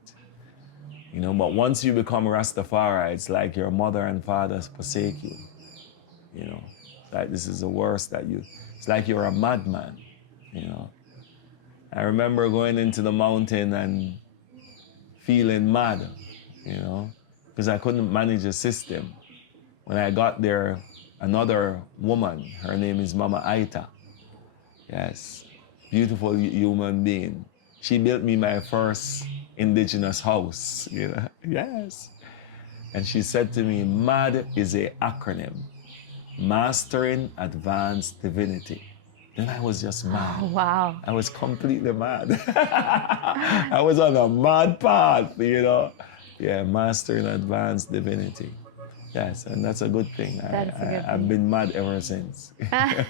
You know, but once you become Rastafari, it's like your mother and father forsake you, you know. Like this is the worst it's like you're a madman, you know. I remember going into the mountain and feeling mad, you know, because I couldn't manage a system. When I got there, another woman, her name is Mama Aita. Yes, beautiful human being. She built me my first indigenous house, you know, yes. And she said to me, MAD is an acronym, Mastering Advanced Divinity. Then I was just mad. Oh, wow. I was completely mad. I was on a mad path, you know. Yeah, Mastering Advanced Divinity. Yes, and that's a good thing. I've been mad ever since. I've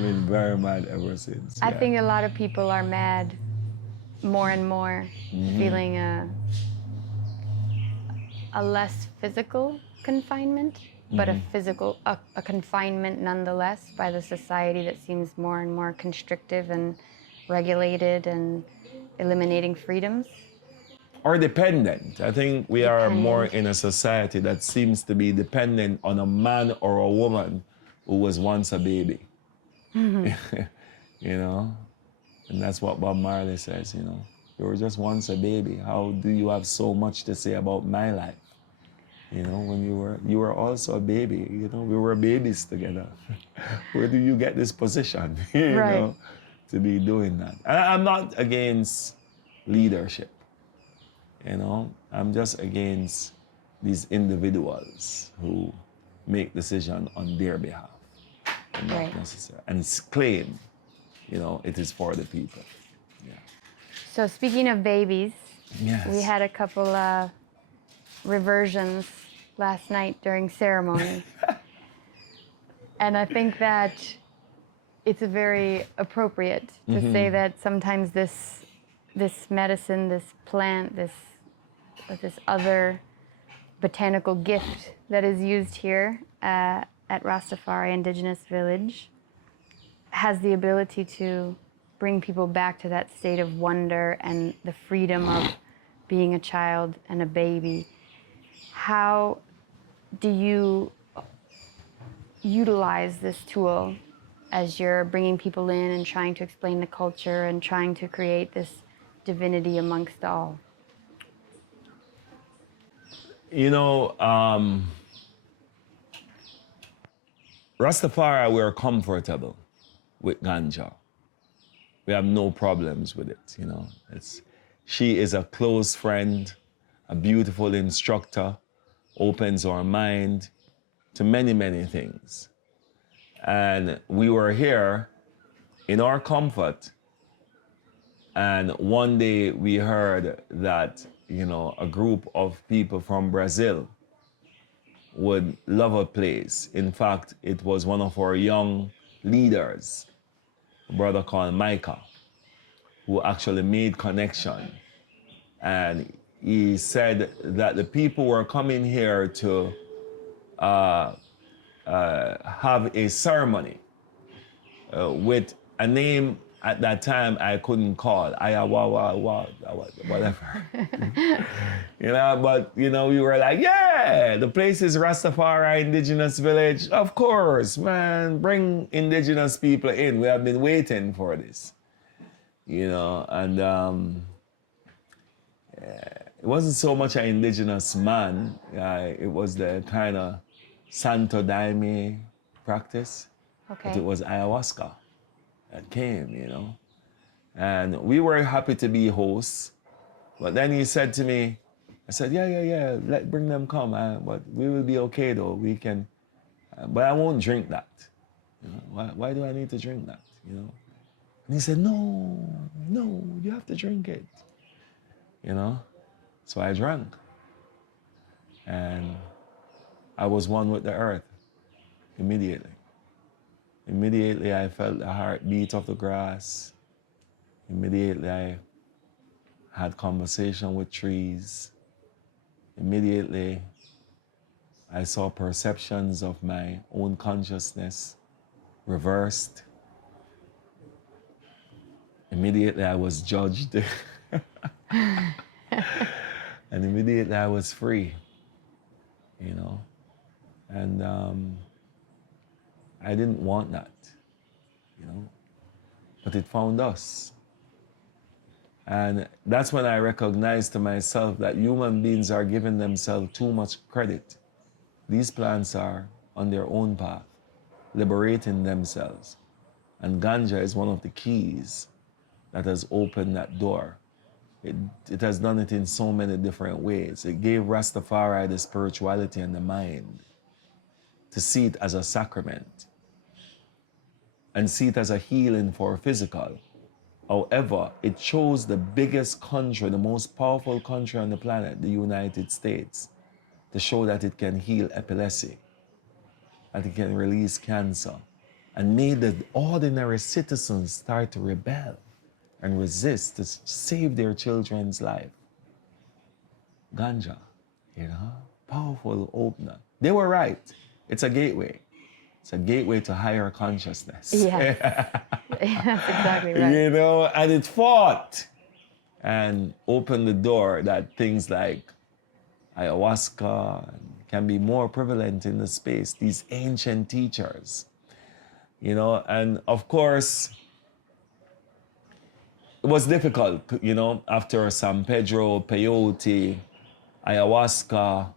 been very mad ever since. I think a lot of people are mad more and more, feeling a less physical confinement, but a confinement nonetheless by the society that seems more and more constrictive and regulated and eliminating freedoms. Or dependent. I think we are more in a society that seems to be dependent on a man or a woman who was once a baby. You know? And that's what Bob Marley says, you know. You were just once a baby. How do you have so much to say about my life? You know, when you were also a baby, you know, we were babies together. Where do you get this position, you know, to be doing that? And I'm not against leadership, you know. I'm just against these individuals who make decisions on their behalf, and not necessarily, and claim, it is for the people. Yeah. So speaking of babies, Yes. we had a couple reversions last night during ceremony. And I think that it's very appropriate to say that sometimes this medicine, this plant, this other botanical gift that is used here at Rastafari Indigenous Village has the ability to bring people back to that state of wonder and the freedom of being a child and a baby. How do you utilize this tool as you're bringing people in and trying to explain the culture and trying to create this divinity amongst all? Rastafari, we're comfortable with ganja. We have no problems with it, She is a close friend, a beautiful instructor, opens our mind to many, many things. And we were here in our comfort, and one day we heard that, a group of people from Brazil would love a place. In fact, it was one of our young leaders, a brother called Micah, who actually made connection. And he said that the people were coming here to have a ceremony with a name at that time I couldn't call, whatever. But we were like, yeah, the place is Rastafari Indigenous Village. Of course, man, bring indigenous people in. We have been waiting for this. And it wasn't so much an indigenous man. It was the kind of Santo Daime practice. Okay. But it was ayahuasca that came, And we were happy to be hosts. But then he said to me, I said, yeah, bring them come. But we will be okay though. We can, but I won't drink that. Why do I need to drink that? And he said, no, you have to drink it. So I drank. And I was one with the earth immediately. Immediately I felt the heartbeat of the grass. Immediately I had conversation with trees. Immediately I saw perceptions of my own consciousness reversed. Immediately I was judged. And immediately I was free, And I didn't want that, But it found us. And that's when I recognized to myself that human beings are giving themselves too much credit. These plants are on their own path, liberating themselves. And ganja is one of the keys that has opened that door. It has done it in so many different ways. It gave Rastafari the spirituality and the mind to see it as a sacrament and see it as a healing for physical. However, it chose the biggest country, the most powerful country on the planet, the United States, to show that it can heal epilepsy, that it can release cancer, and made the ordinary citizens start to rebel and resist to save their children's life. Ganja, powerful opener. They were right. It's a gateway. It's a gateway to higher consciousness. Yes. That's exactly right. And it fought and opened the door that things like ayahuasca can be more prevalent in the space, these ancient teachers, and of course, it was difficult, after San Pedro, peyote, ayahuasca,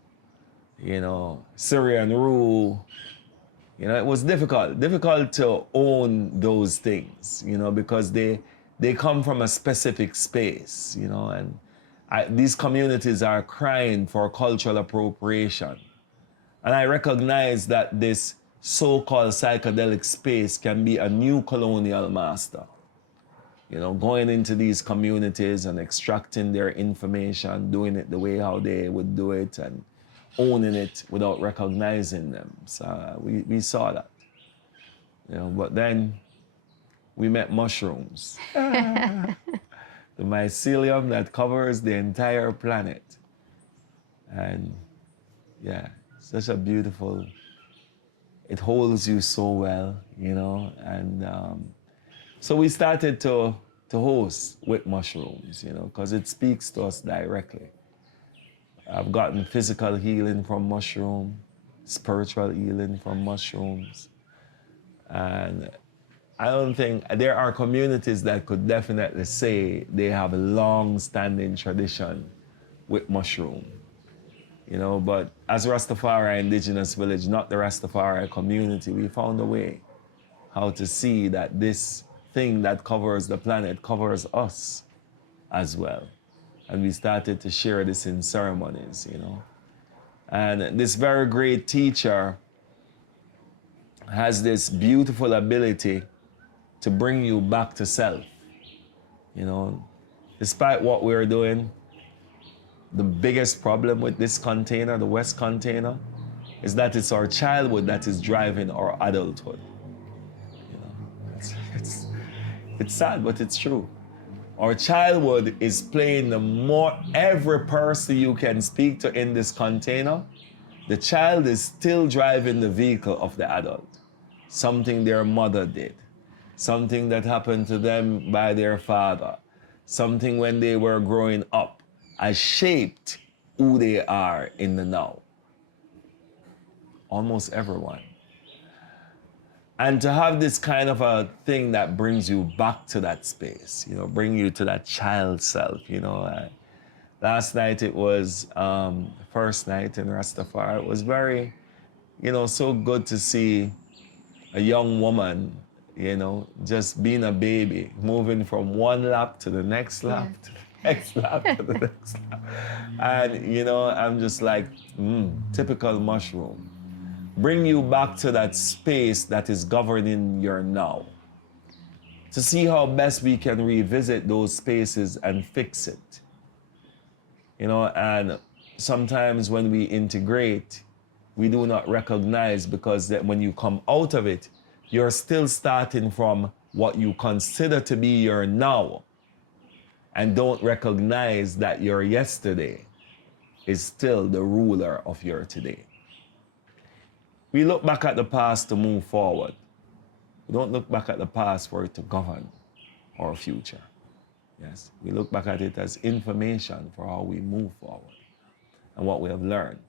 Syrian rule. It was difficult to own those things, because they come from a specific space, and These communities are crying for cultural appropriation. And I recognize that this so-called psychedelic space can be a new colonial master. You know, going into these communities and extracting their information, doing it the way how they would do it and owning it without recognizing them. So we saw that. You know, but then we met mushrooms. The mycelium that covers the entire planet. And yeah, such a beautiful, it holds you so well, you know, and so we started to host with mushrooms, you know, because it speaks to us directly. I've gotten physical healing from mushroom, spiritual healing from mushrooms. And I don't think, there are communities that could definitely say they have a long-standing tradition with mushroom. You know, but as Rastafari Indigenous Village, not the Rastafari community, we found a way how to see that this thing that covers the planet covers us as well. And we started to share this in ceremonies, you know. And this very great teacher has this beautiful ability to bring you back to self. You know, despite what we're doing, the biggest problem with this container, the West container, is that it's our childhood that is driving our adulthood. You know, it's sad, but it's true. Our childhood is playing every person you can speak to in this container, the child is still driving the vehicle of the adult. Something their mother did, something that happened to them by their father, something when they were growing up has shaped who they are in the now. Almost everyone. And to have this kind of a thing that brings you back to that space, you know, bring you to that child self, you know. Last night it was first night in Rastafari. It was very, you know, so good to see a young woman, you know, just being a baby, moving from one lap to the next lap, to the next lap, to the next lap. And, you know, I'm just like, typical mushroom. Bring you back to that space that is governing your now. To see how best we can revisit those spaces and fix it. You know, and sometimes when we integrate, we do not recognize, because that when you come out of it, you're still starting from what you consider to be your now, and don't recognize that your yesterday is still the ruler of your today. We look back at the past to move forward. We don't look back at the past for it to govern our future. Yes, we look back at it as information for how we move forward and what we have learned.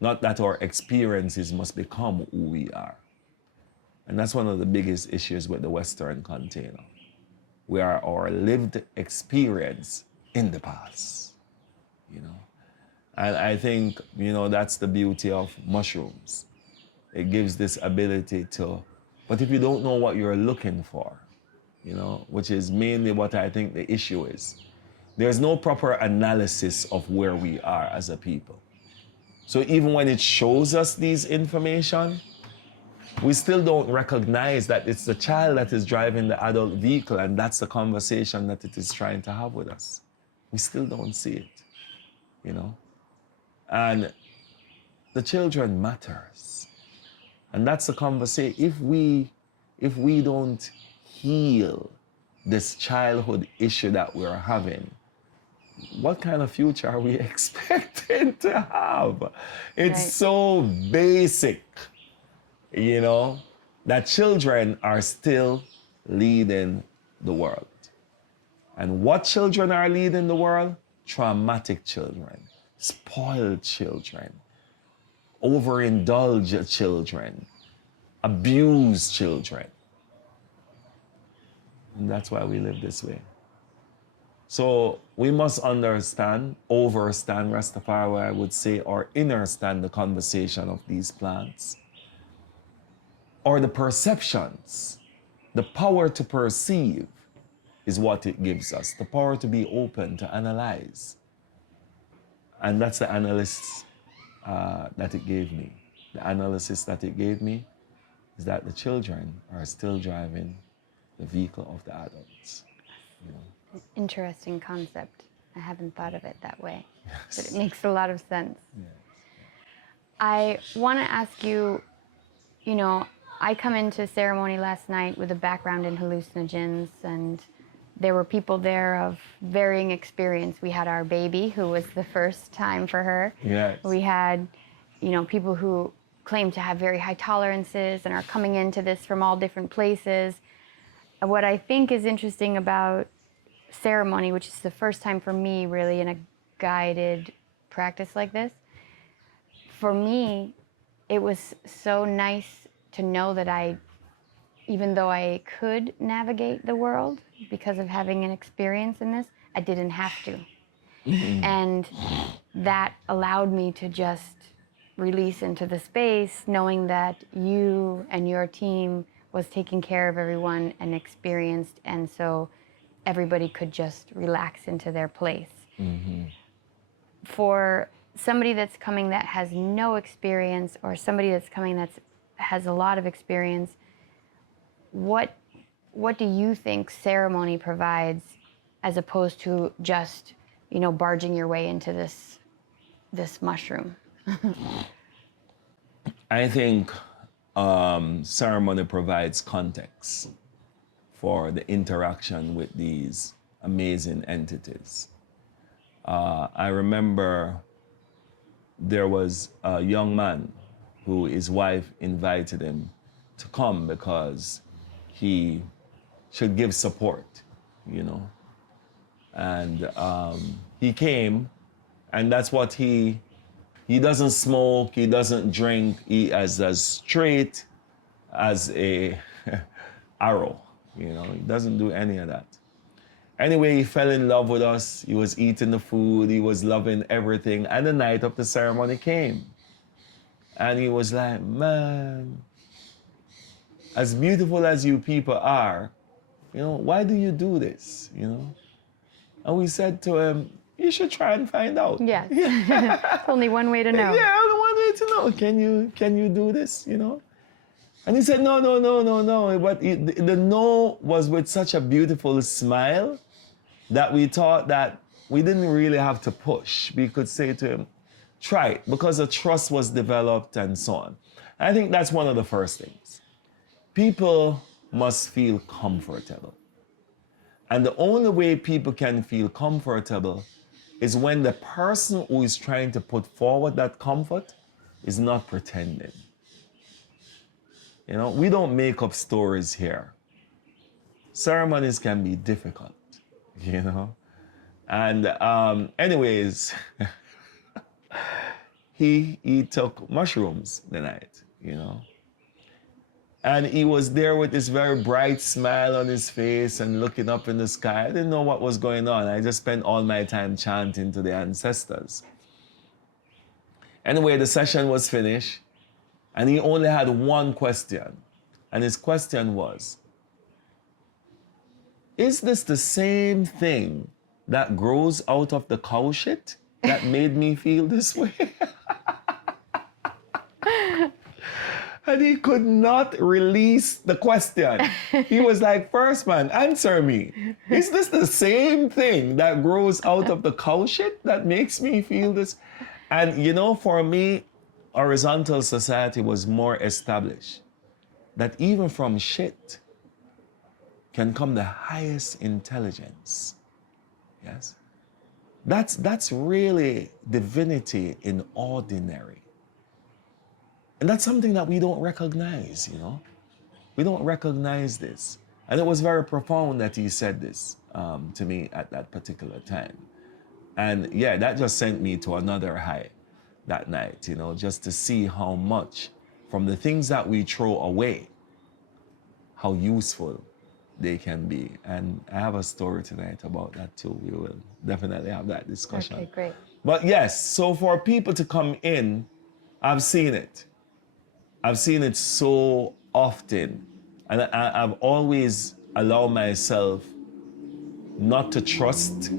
Not that our experiences must become who we are. And that's one of the biggest issues with the Western container. We are our lived experience in the past, you know. And I think, you know, that's the beauty of mushrooms. It gives this ability to, but if you don't know what you're looking for, you know, which is mainly what I think the issue is, there's no proper analysis of where we are as a people. So even when it shows us these information, we still don't recognize that it's the child that is driving the adult vehicle, and that's the conversation that it is trying to have with us. We still don't see it, you know? And the children matters. And that's the conversation. If we don't heal this childhood issue that we're having, what kind of future are we expecting to have? It's Right. so basic, you know, that children are still leading the world. And what children are leading the world? Traumatic children, spoiled children, overindulged children, abused children. And that's why we live this way. So we must understand, overstand Rastafari, I would say, or understand the conversation of these plants, or the perceptions. The power to perceive is what it gives us, the power to be open, to analyze, And that's the analysis that it gave me. The analysis that it gave me is that the children are still driving the vehicle of the adults. You know? Interesting concept. I haven't thought of it that way, Yes. but it makes a lot of sense. Yes. I want to ask you, you know, I come into ceremony last night with a background in hallucinogens, and there were people there of varying experience. We had our baby, who was the first time for her. Yes. We had, you know, people who claim to have very high tolerances and are coming into this from all different places. What I think is interesting about ceremony, which is the first time for me really in a guided practice like this, for me, it was so nice to know that even though I could navigate the world because of having an experience in this, I didn't have to. And that allowed me to just release into the space, knowing that you and your team was taking care of everyone and experienced, and so everybody could just relax into their place. For somebody that's coming that has no experience, or somebody that's coming that has a lot of experience, what do you think ceremony provides as opposed to just, you know, barging your way into this mushroom? I think ceremony provides context for the interaction with these amazing entities. I remember there was a young man who his wife invited him to come because he should give support, you know. And he came, and that's what he doesn't smoke, he doesn't drink, he is as straight as a arrow, you know, he doesn't do any of that. Anyway, he fell in love with us, he was eating the food, he was loving everything, and the night of the ceremony came. And he was like, man, as beautiful as you people are, you know, why do you do this, you know? And we said to him, you should try and find out. Yes. It's only one way to know. Yeah, only one way to know. Can you do this, you know? And he said, no. But the no was with such a beautiful smile that we thought that we didn't really have to push. We could say to him, try it, because a trust was developed and so on. I think that's one of the first things. People must feel comfortable. And the only way people can feel comfortable is when the person who is trying to put forward that comfort is not pretending. You know, we don't make up stories here. Ceremonies can be difficult, you know. And anyways, he took mushrooms the night, you know. And he was there with this very bright smile on his face and looking up in the sky. I didn't know what was going on. I just spent all my time chanting to the ancestors. Anyway, the session was finished, and he only had one question. And his question was, is this the same thing that grows out of the cow shit that made me feel this way? And he could not release the question. He was like, first man, answer me. Is this the same thing that grows out of the cow shit that makes me feel this? And you know, for me, horizontal society was more established. That even from shit can come the highest intelligence. Yes? That's really divinity in ordinary. And that's something that we don't recognize, you know? We don't recognize this. And it was very profound that he said this to me at that particular time. And yeah, that just sent me to another high that night, you know, just to see how much from the things that we throw away, how useful they can be. And I have a story tonight about that too. We will definitely have that discussion. Okay, great. But yes, so for people to come in, I've seen it. I've seen it so often, and I've always allowed myself not to trust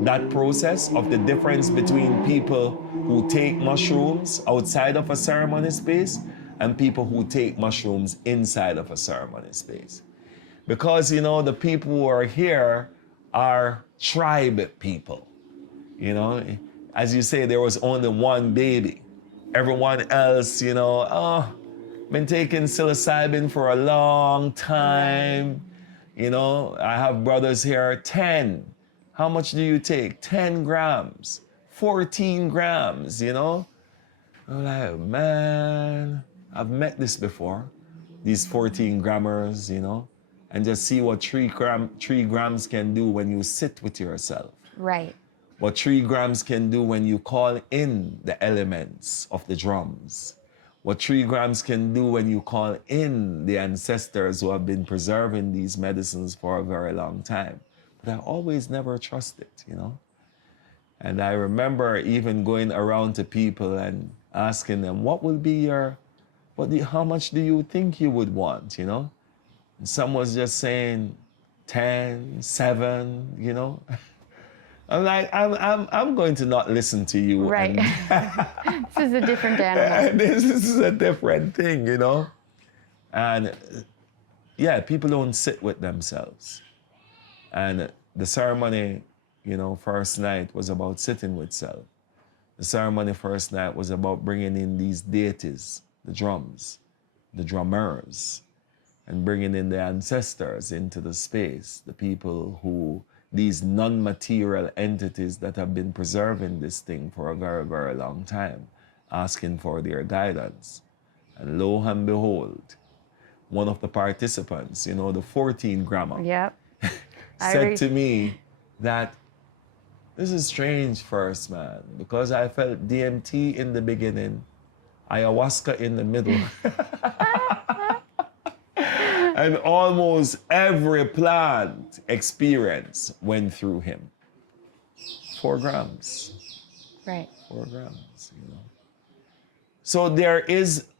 that process of the difference between people who take mushrooms outside of a ceremony space and people who take mushrooms inside of a ceremony space. Because, you know, the people who are here are tribe people. You know, as you say, there was only one baby. Everyone else, you know, been taking psilocybin for a long time. You know, I have brothers here, 10. How much do you take? 10 grams, 14 grams, you know? I'm like, man, I've met this before, these 14 grammers, you know, and just see what 3 grams can do when you sit with yourself. Right. What 3 grams can do when you call in the elements of the drums. What 3 grams can do when you call in the ancestors who have been preserving these medicines for a very long time. But I always never trusted, you know? And I remember even going around to people and asking them, what will be your, how much do you think you would want, you know? And some was just saying 10, 7, you know? I'm like, I'm going to not listen to you. Right. This is a different animal. This is a different thing, you know? And yeah, people don't sit with themselves. And the ceremony, you know, first night was about sitting with self. The ceremony first night was about bringing in these deities, the drums, the drummers, and bringing in the ancestors into the space, the people who, these non-material entities that have been preserving this thing for a very, very long time, asking for their guidance. And lo and behold, one of the participants, you know, the 14 grammer, Yep. said to me that this is strange first, man, because I felt DMT in the beginning, ayahuasca in the middle. And almost every plant experience went through him. 4 grams. Right. 4 grams, you know. So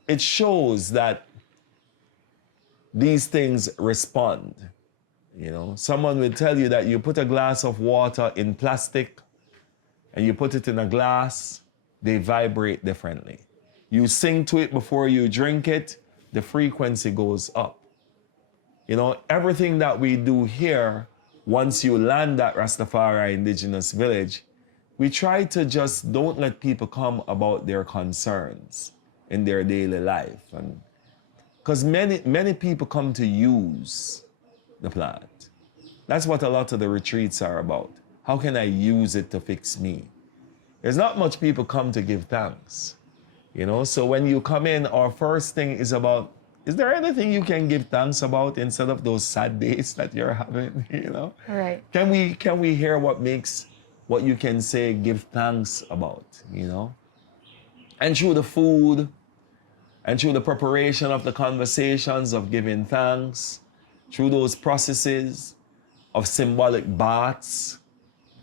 it shows that these things respond. You know, someone will tell you that you put a glass of water in plastic and you put it in a glass, they vibrate differently. You sing to it before you drink it, the frequency goes up. You know, everything that we do here, once you land at Rastafari Indigenous Village, we try to just don't let people come about their concerns in their daily life. And because many people come to use the plant. That's what a lot of the retreats are about. How can I use it to fix me? There's not much people come to give thanks. You know, so when you come in, our first thing is about, is there anything you can give thanks about instead of those sad days that you're having, you know? Right. Can we hear what you can say, give thanks about, you know? And through the food, and through the preparation of the conversations of giving thanks, through those processes of symbolic baths,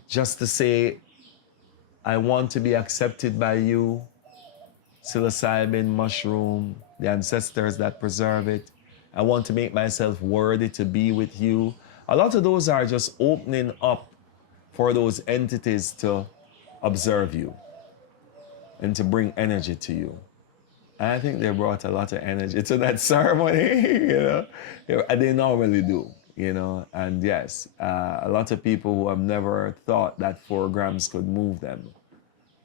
just to say, I want to be accepted by you, psilocybin, mushroom, the ancestors that preserve it. I want to make myself worthy to be with you. A lot of those are just opening up for those entities to observe you and to bring energy to you. And I think they brought a lot of energy to that ceremony, you know. They normally do, you know. And yes, a lot of people who have never thought that 4 grams could move them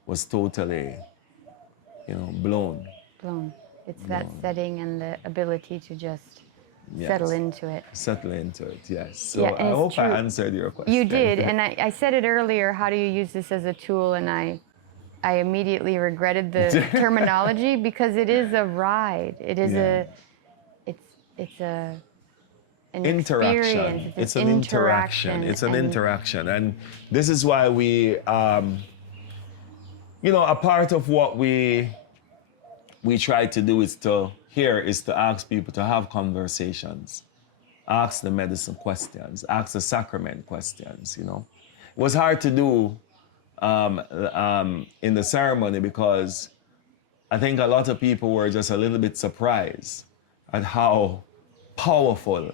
was totally, you know, blown. It's that setting and the ability to just settle into it. Settle into it, yes. So Yeah, I hope I answered your question. You did, and I said it earlier, how do you use this as a tool? And I immediately regretted the terminology because it is a ride. It is an interaction. experience. It's an interaction. It's an interaction. And this is why we, you know, a part of what we try to do is to ask people to have conversations, ask the medicine questions, ask the sacrament questions, you know. It was hard to do in the ceremony because I think a lot of people were just a little bit surprised at how powerful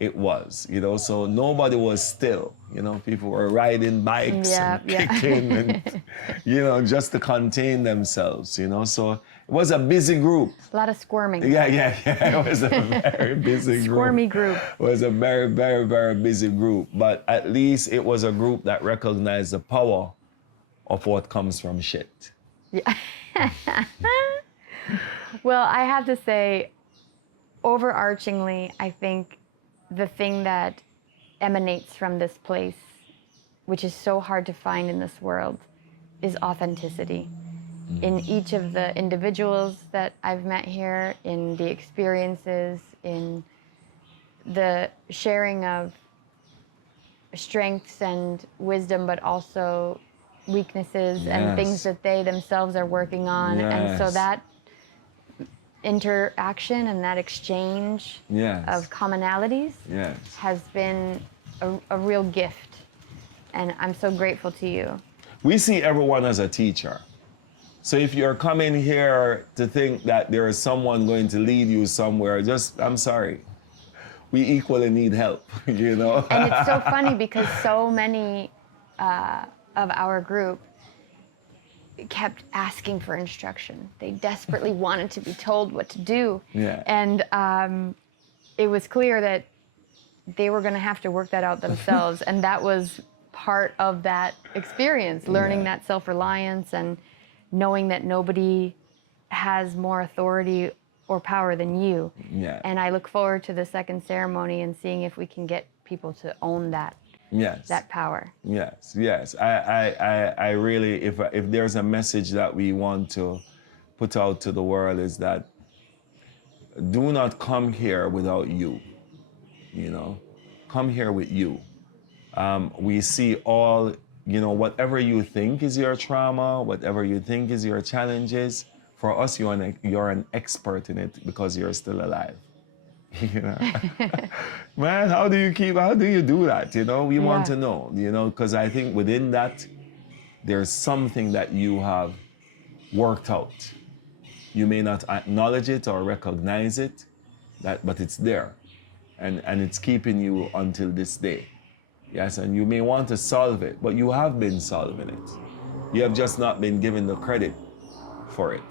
it was, you know, so nobody was still, you know, people were riding bikes and kicking and, you know, just to contain themselves, you know, so it was a busy group. A lot of squirming. Yeah, it was a very busy group. Squirmy group. It was a very, very, very busy group, but at least it was a group that recognized the power of what comes from shit. Yeah. Well, I have to say, overarchingly, I think the thing that emanates from this place, which is so hard to find in this world, is authenticity. In each of the individuals that I've met here, in the experiences, in the sharing of strengths and wisdom, but also weaknesses and things that they themselves are working on. And so that interaction and that exchange of commonalities has been a real gift. And I'm so grateful to you. We see everyone as a teacher. So if you're coming here to think that there is someone going to lead you somewhere, I'm sorry. We equally need help, you know? And it's so funny because so many of our group kept asking for instruction. They desperately wanted to be told what to do. And it was clear that they were going to have to work that out themselves. And that was part of that experience, learning that self-reliance and knowing that nobody has more authority or power than you. And I look forward to the second ceremony and seeing if we can get people to own that. That power. Yes. I really, if there's a message that we want to put out to the world, is that do not come here without you, you know? Come here with you. We see all, you know, whatever you think is your trauma, whatever you think is your challenges, for us, you're an expert in it because you're still alive. You know? Man, how do you do that? You know, we want to know, you know, because I think within that, there's something that you have worked out. You may not acknowledge it or recognize it, but it's there. And it's keeping you until this day. Yes, and you may want to solve it, but you have been solving it. You have just not been given the credit for it.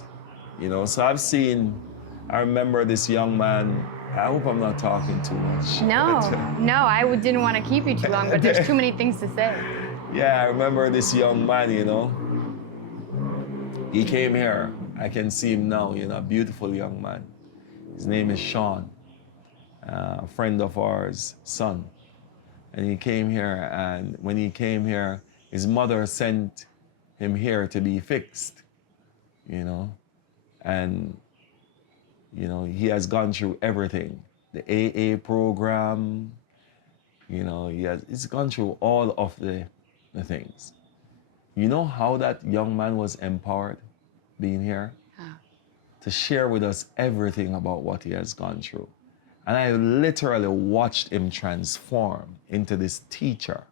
You know, so I remember this young man. I hope I'm not talking too much. No, I didn't want to keep you too long, but there's too many things to say. Yeah, I remember this young man, you know. He came here. I can see him now, you know, a beautiful young man. His name is Sean, a friend of ours, son. And he came here, and when he came here, his mother sent him here to be fixed, you know. And you know, he has gone through everything. The AA program, you know, he's gone through all of the things. You know how that young man was empowered being here? To share with us everything about what he has gone through. And I literally watched him transform into this teacher,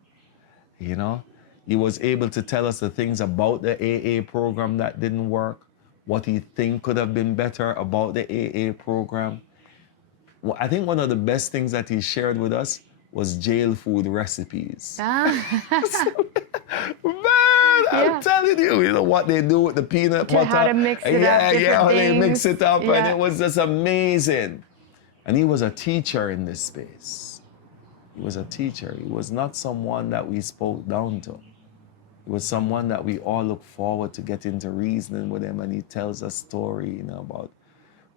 you know? He was able to tell us the things about the AA program that didn't work, what he think could have been better about the AA program. Well, I think one of the best things that he shared with us was jail food recipes. Man, I'm telling you, you know what they do with the peanut butter. How to mix it up, how they mix it up, and it was just amazing. And he was a teacher in this space. He was a teacher. He was not someone that we spoke down to. He was someone that we all look forward to getting to reasoning with him, and he tells a story, you know, about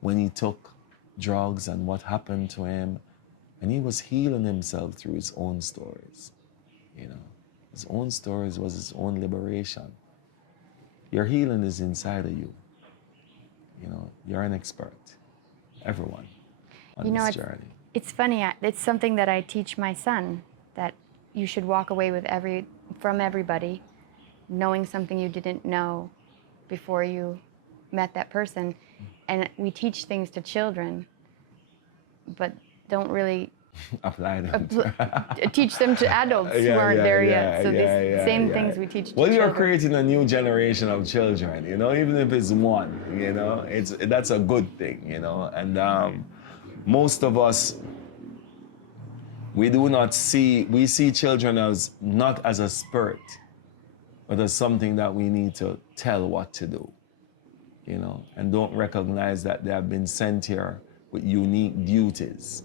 when he took drugs and what happened to him. And he was healing himself through his own stories, you know. His own stories was his own liberation. Your healing is inside of you. You know, you're an expert. Everyone on this journey. It's funny, it's something that I teach my son, that you should walk away with from everybody, knowing something you didn't know before you met that person. And we teach things to children, but don't really apply them. Teach them to adults who aren't there yet. So these same things we teach to children. Well, you're creating a new generation of children, you know, even if it's one, you know, that's a good thing, you know. And most of us, we see children as not as a spirit, but as something that we need to tell what to do, you know, and don't recognize that they have been sent here with unique duties.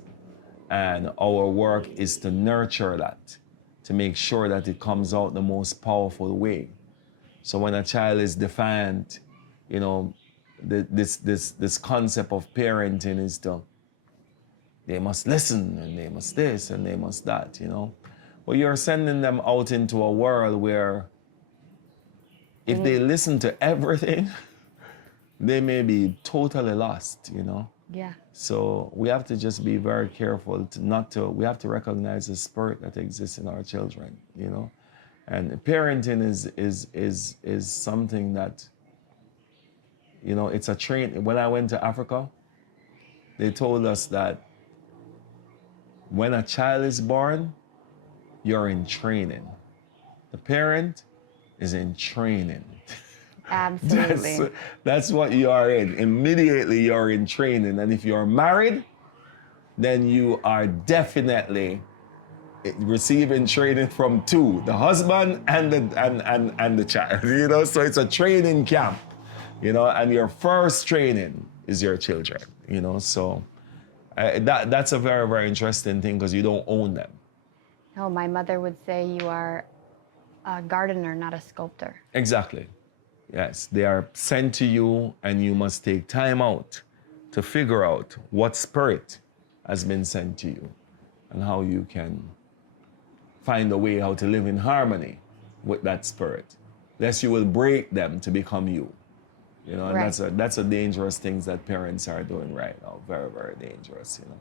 And our work is to nurture that, to make sure that it comes out the most powerful way. So when a child is defiant, you know, this concept of parenting is to, they must listen and they must this and they must that, you know. But you're sending them out into a world where if they listen to everything, they may be totally lost, you know. Yeah. So we have to just be very careful we have to recognize the spirit that exists in our children, you know. And parenting is something that, you know, it's a train. When I went to Africa, they told us that when a child is born, you're in training. The parent is in training. Absolutely. That's what you are in. Immediately you're in training. And if you're married, then you are definitely receiving training from two, the husband and the child. You know, so it's a training camp, you know, and your first training is your children, you know. So that's a very, very interesting thing because you don't own them. Oh, my mother would say you are a gardener, not a sculptor. Exactly. Yes, they are sent to you and you must take time out to figure out what spirit has been sent to you and how you can find a way how to live in harmony with that spirit, lest you will break them to become you. You know, and Right. that's a dangerous thing that parents are doing right now. Very, very dangerous, you know.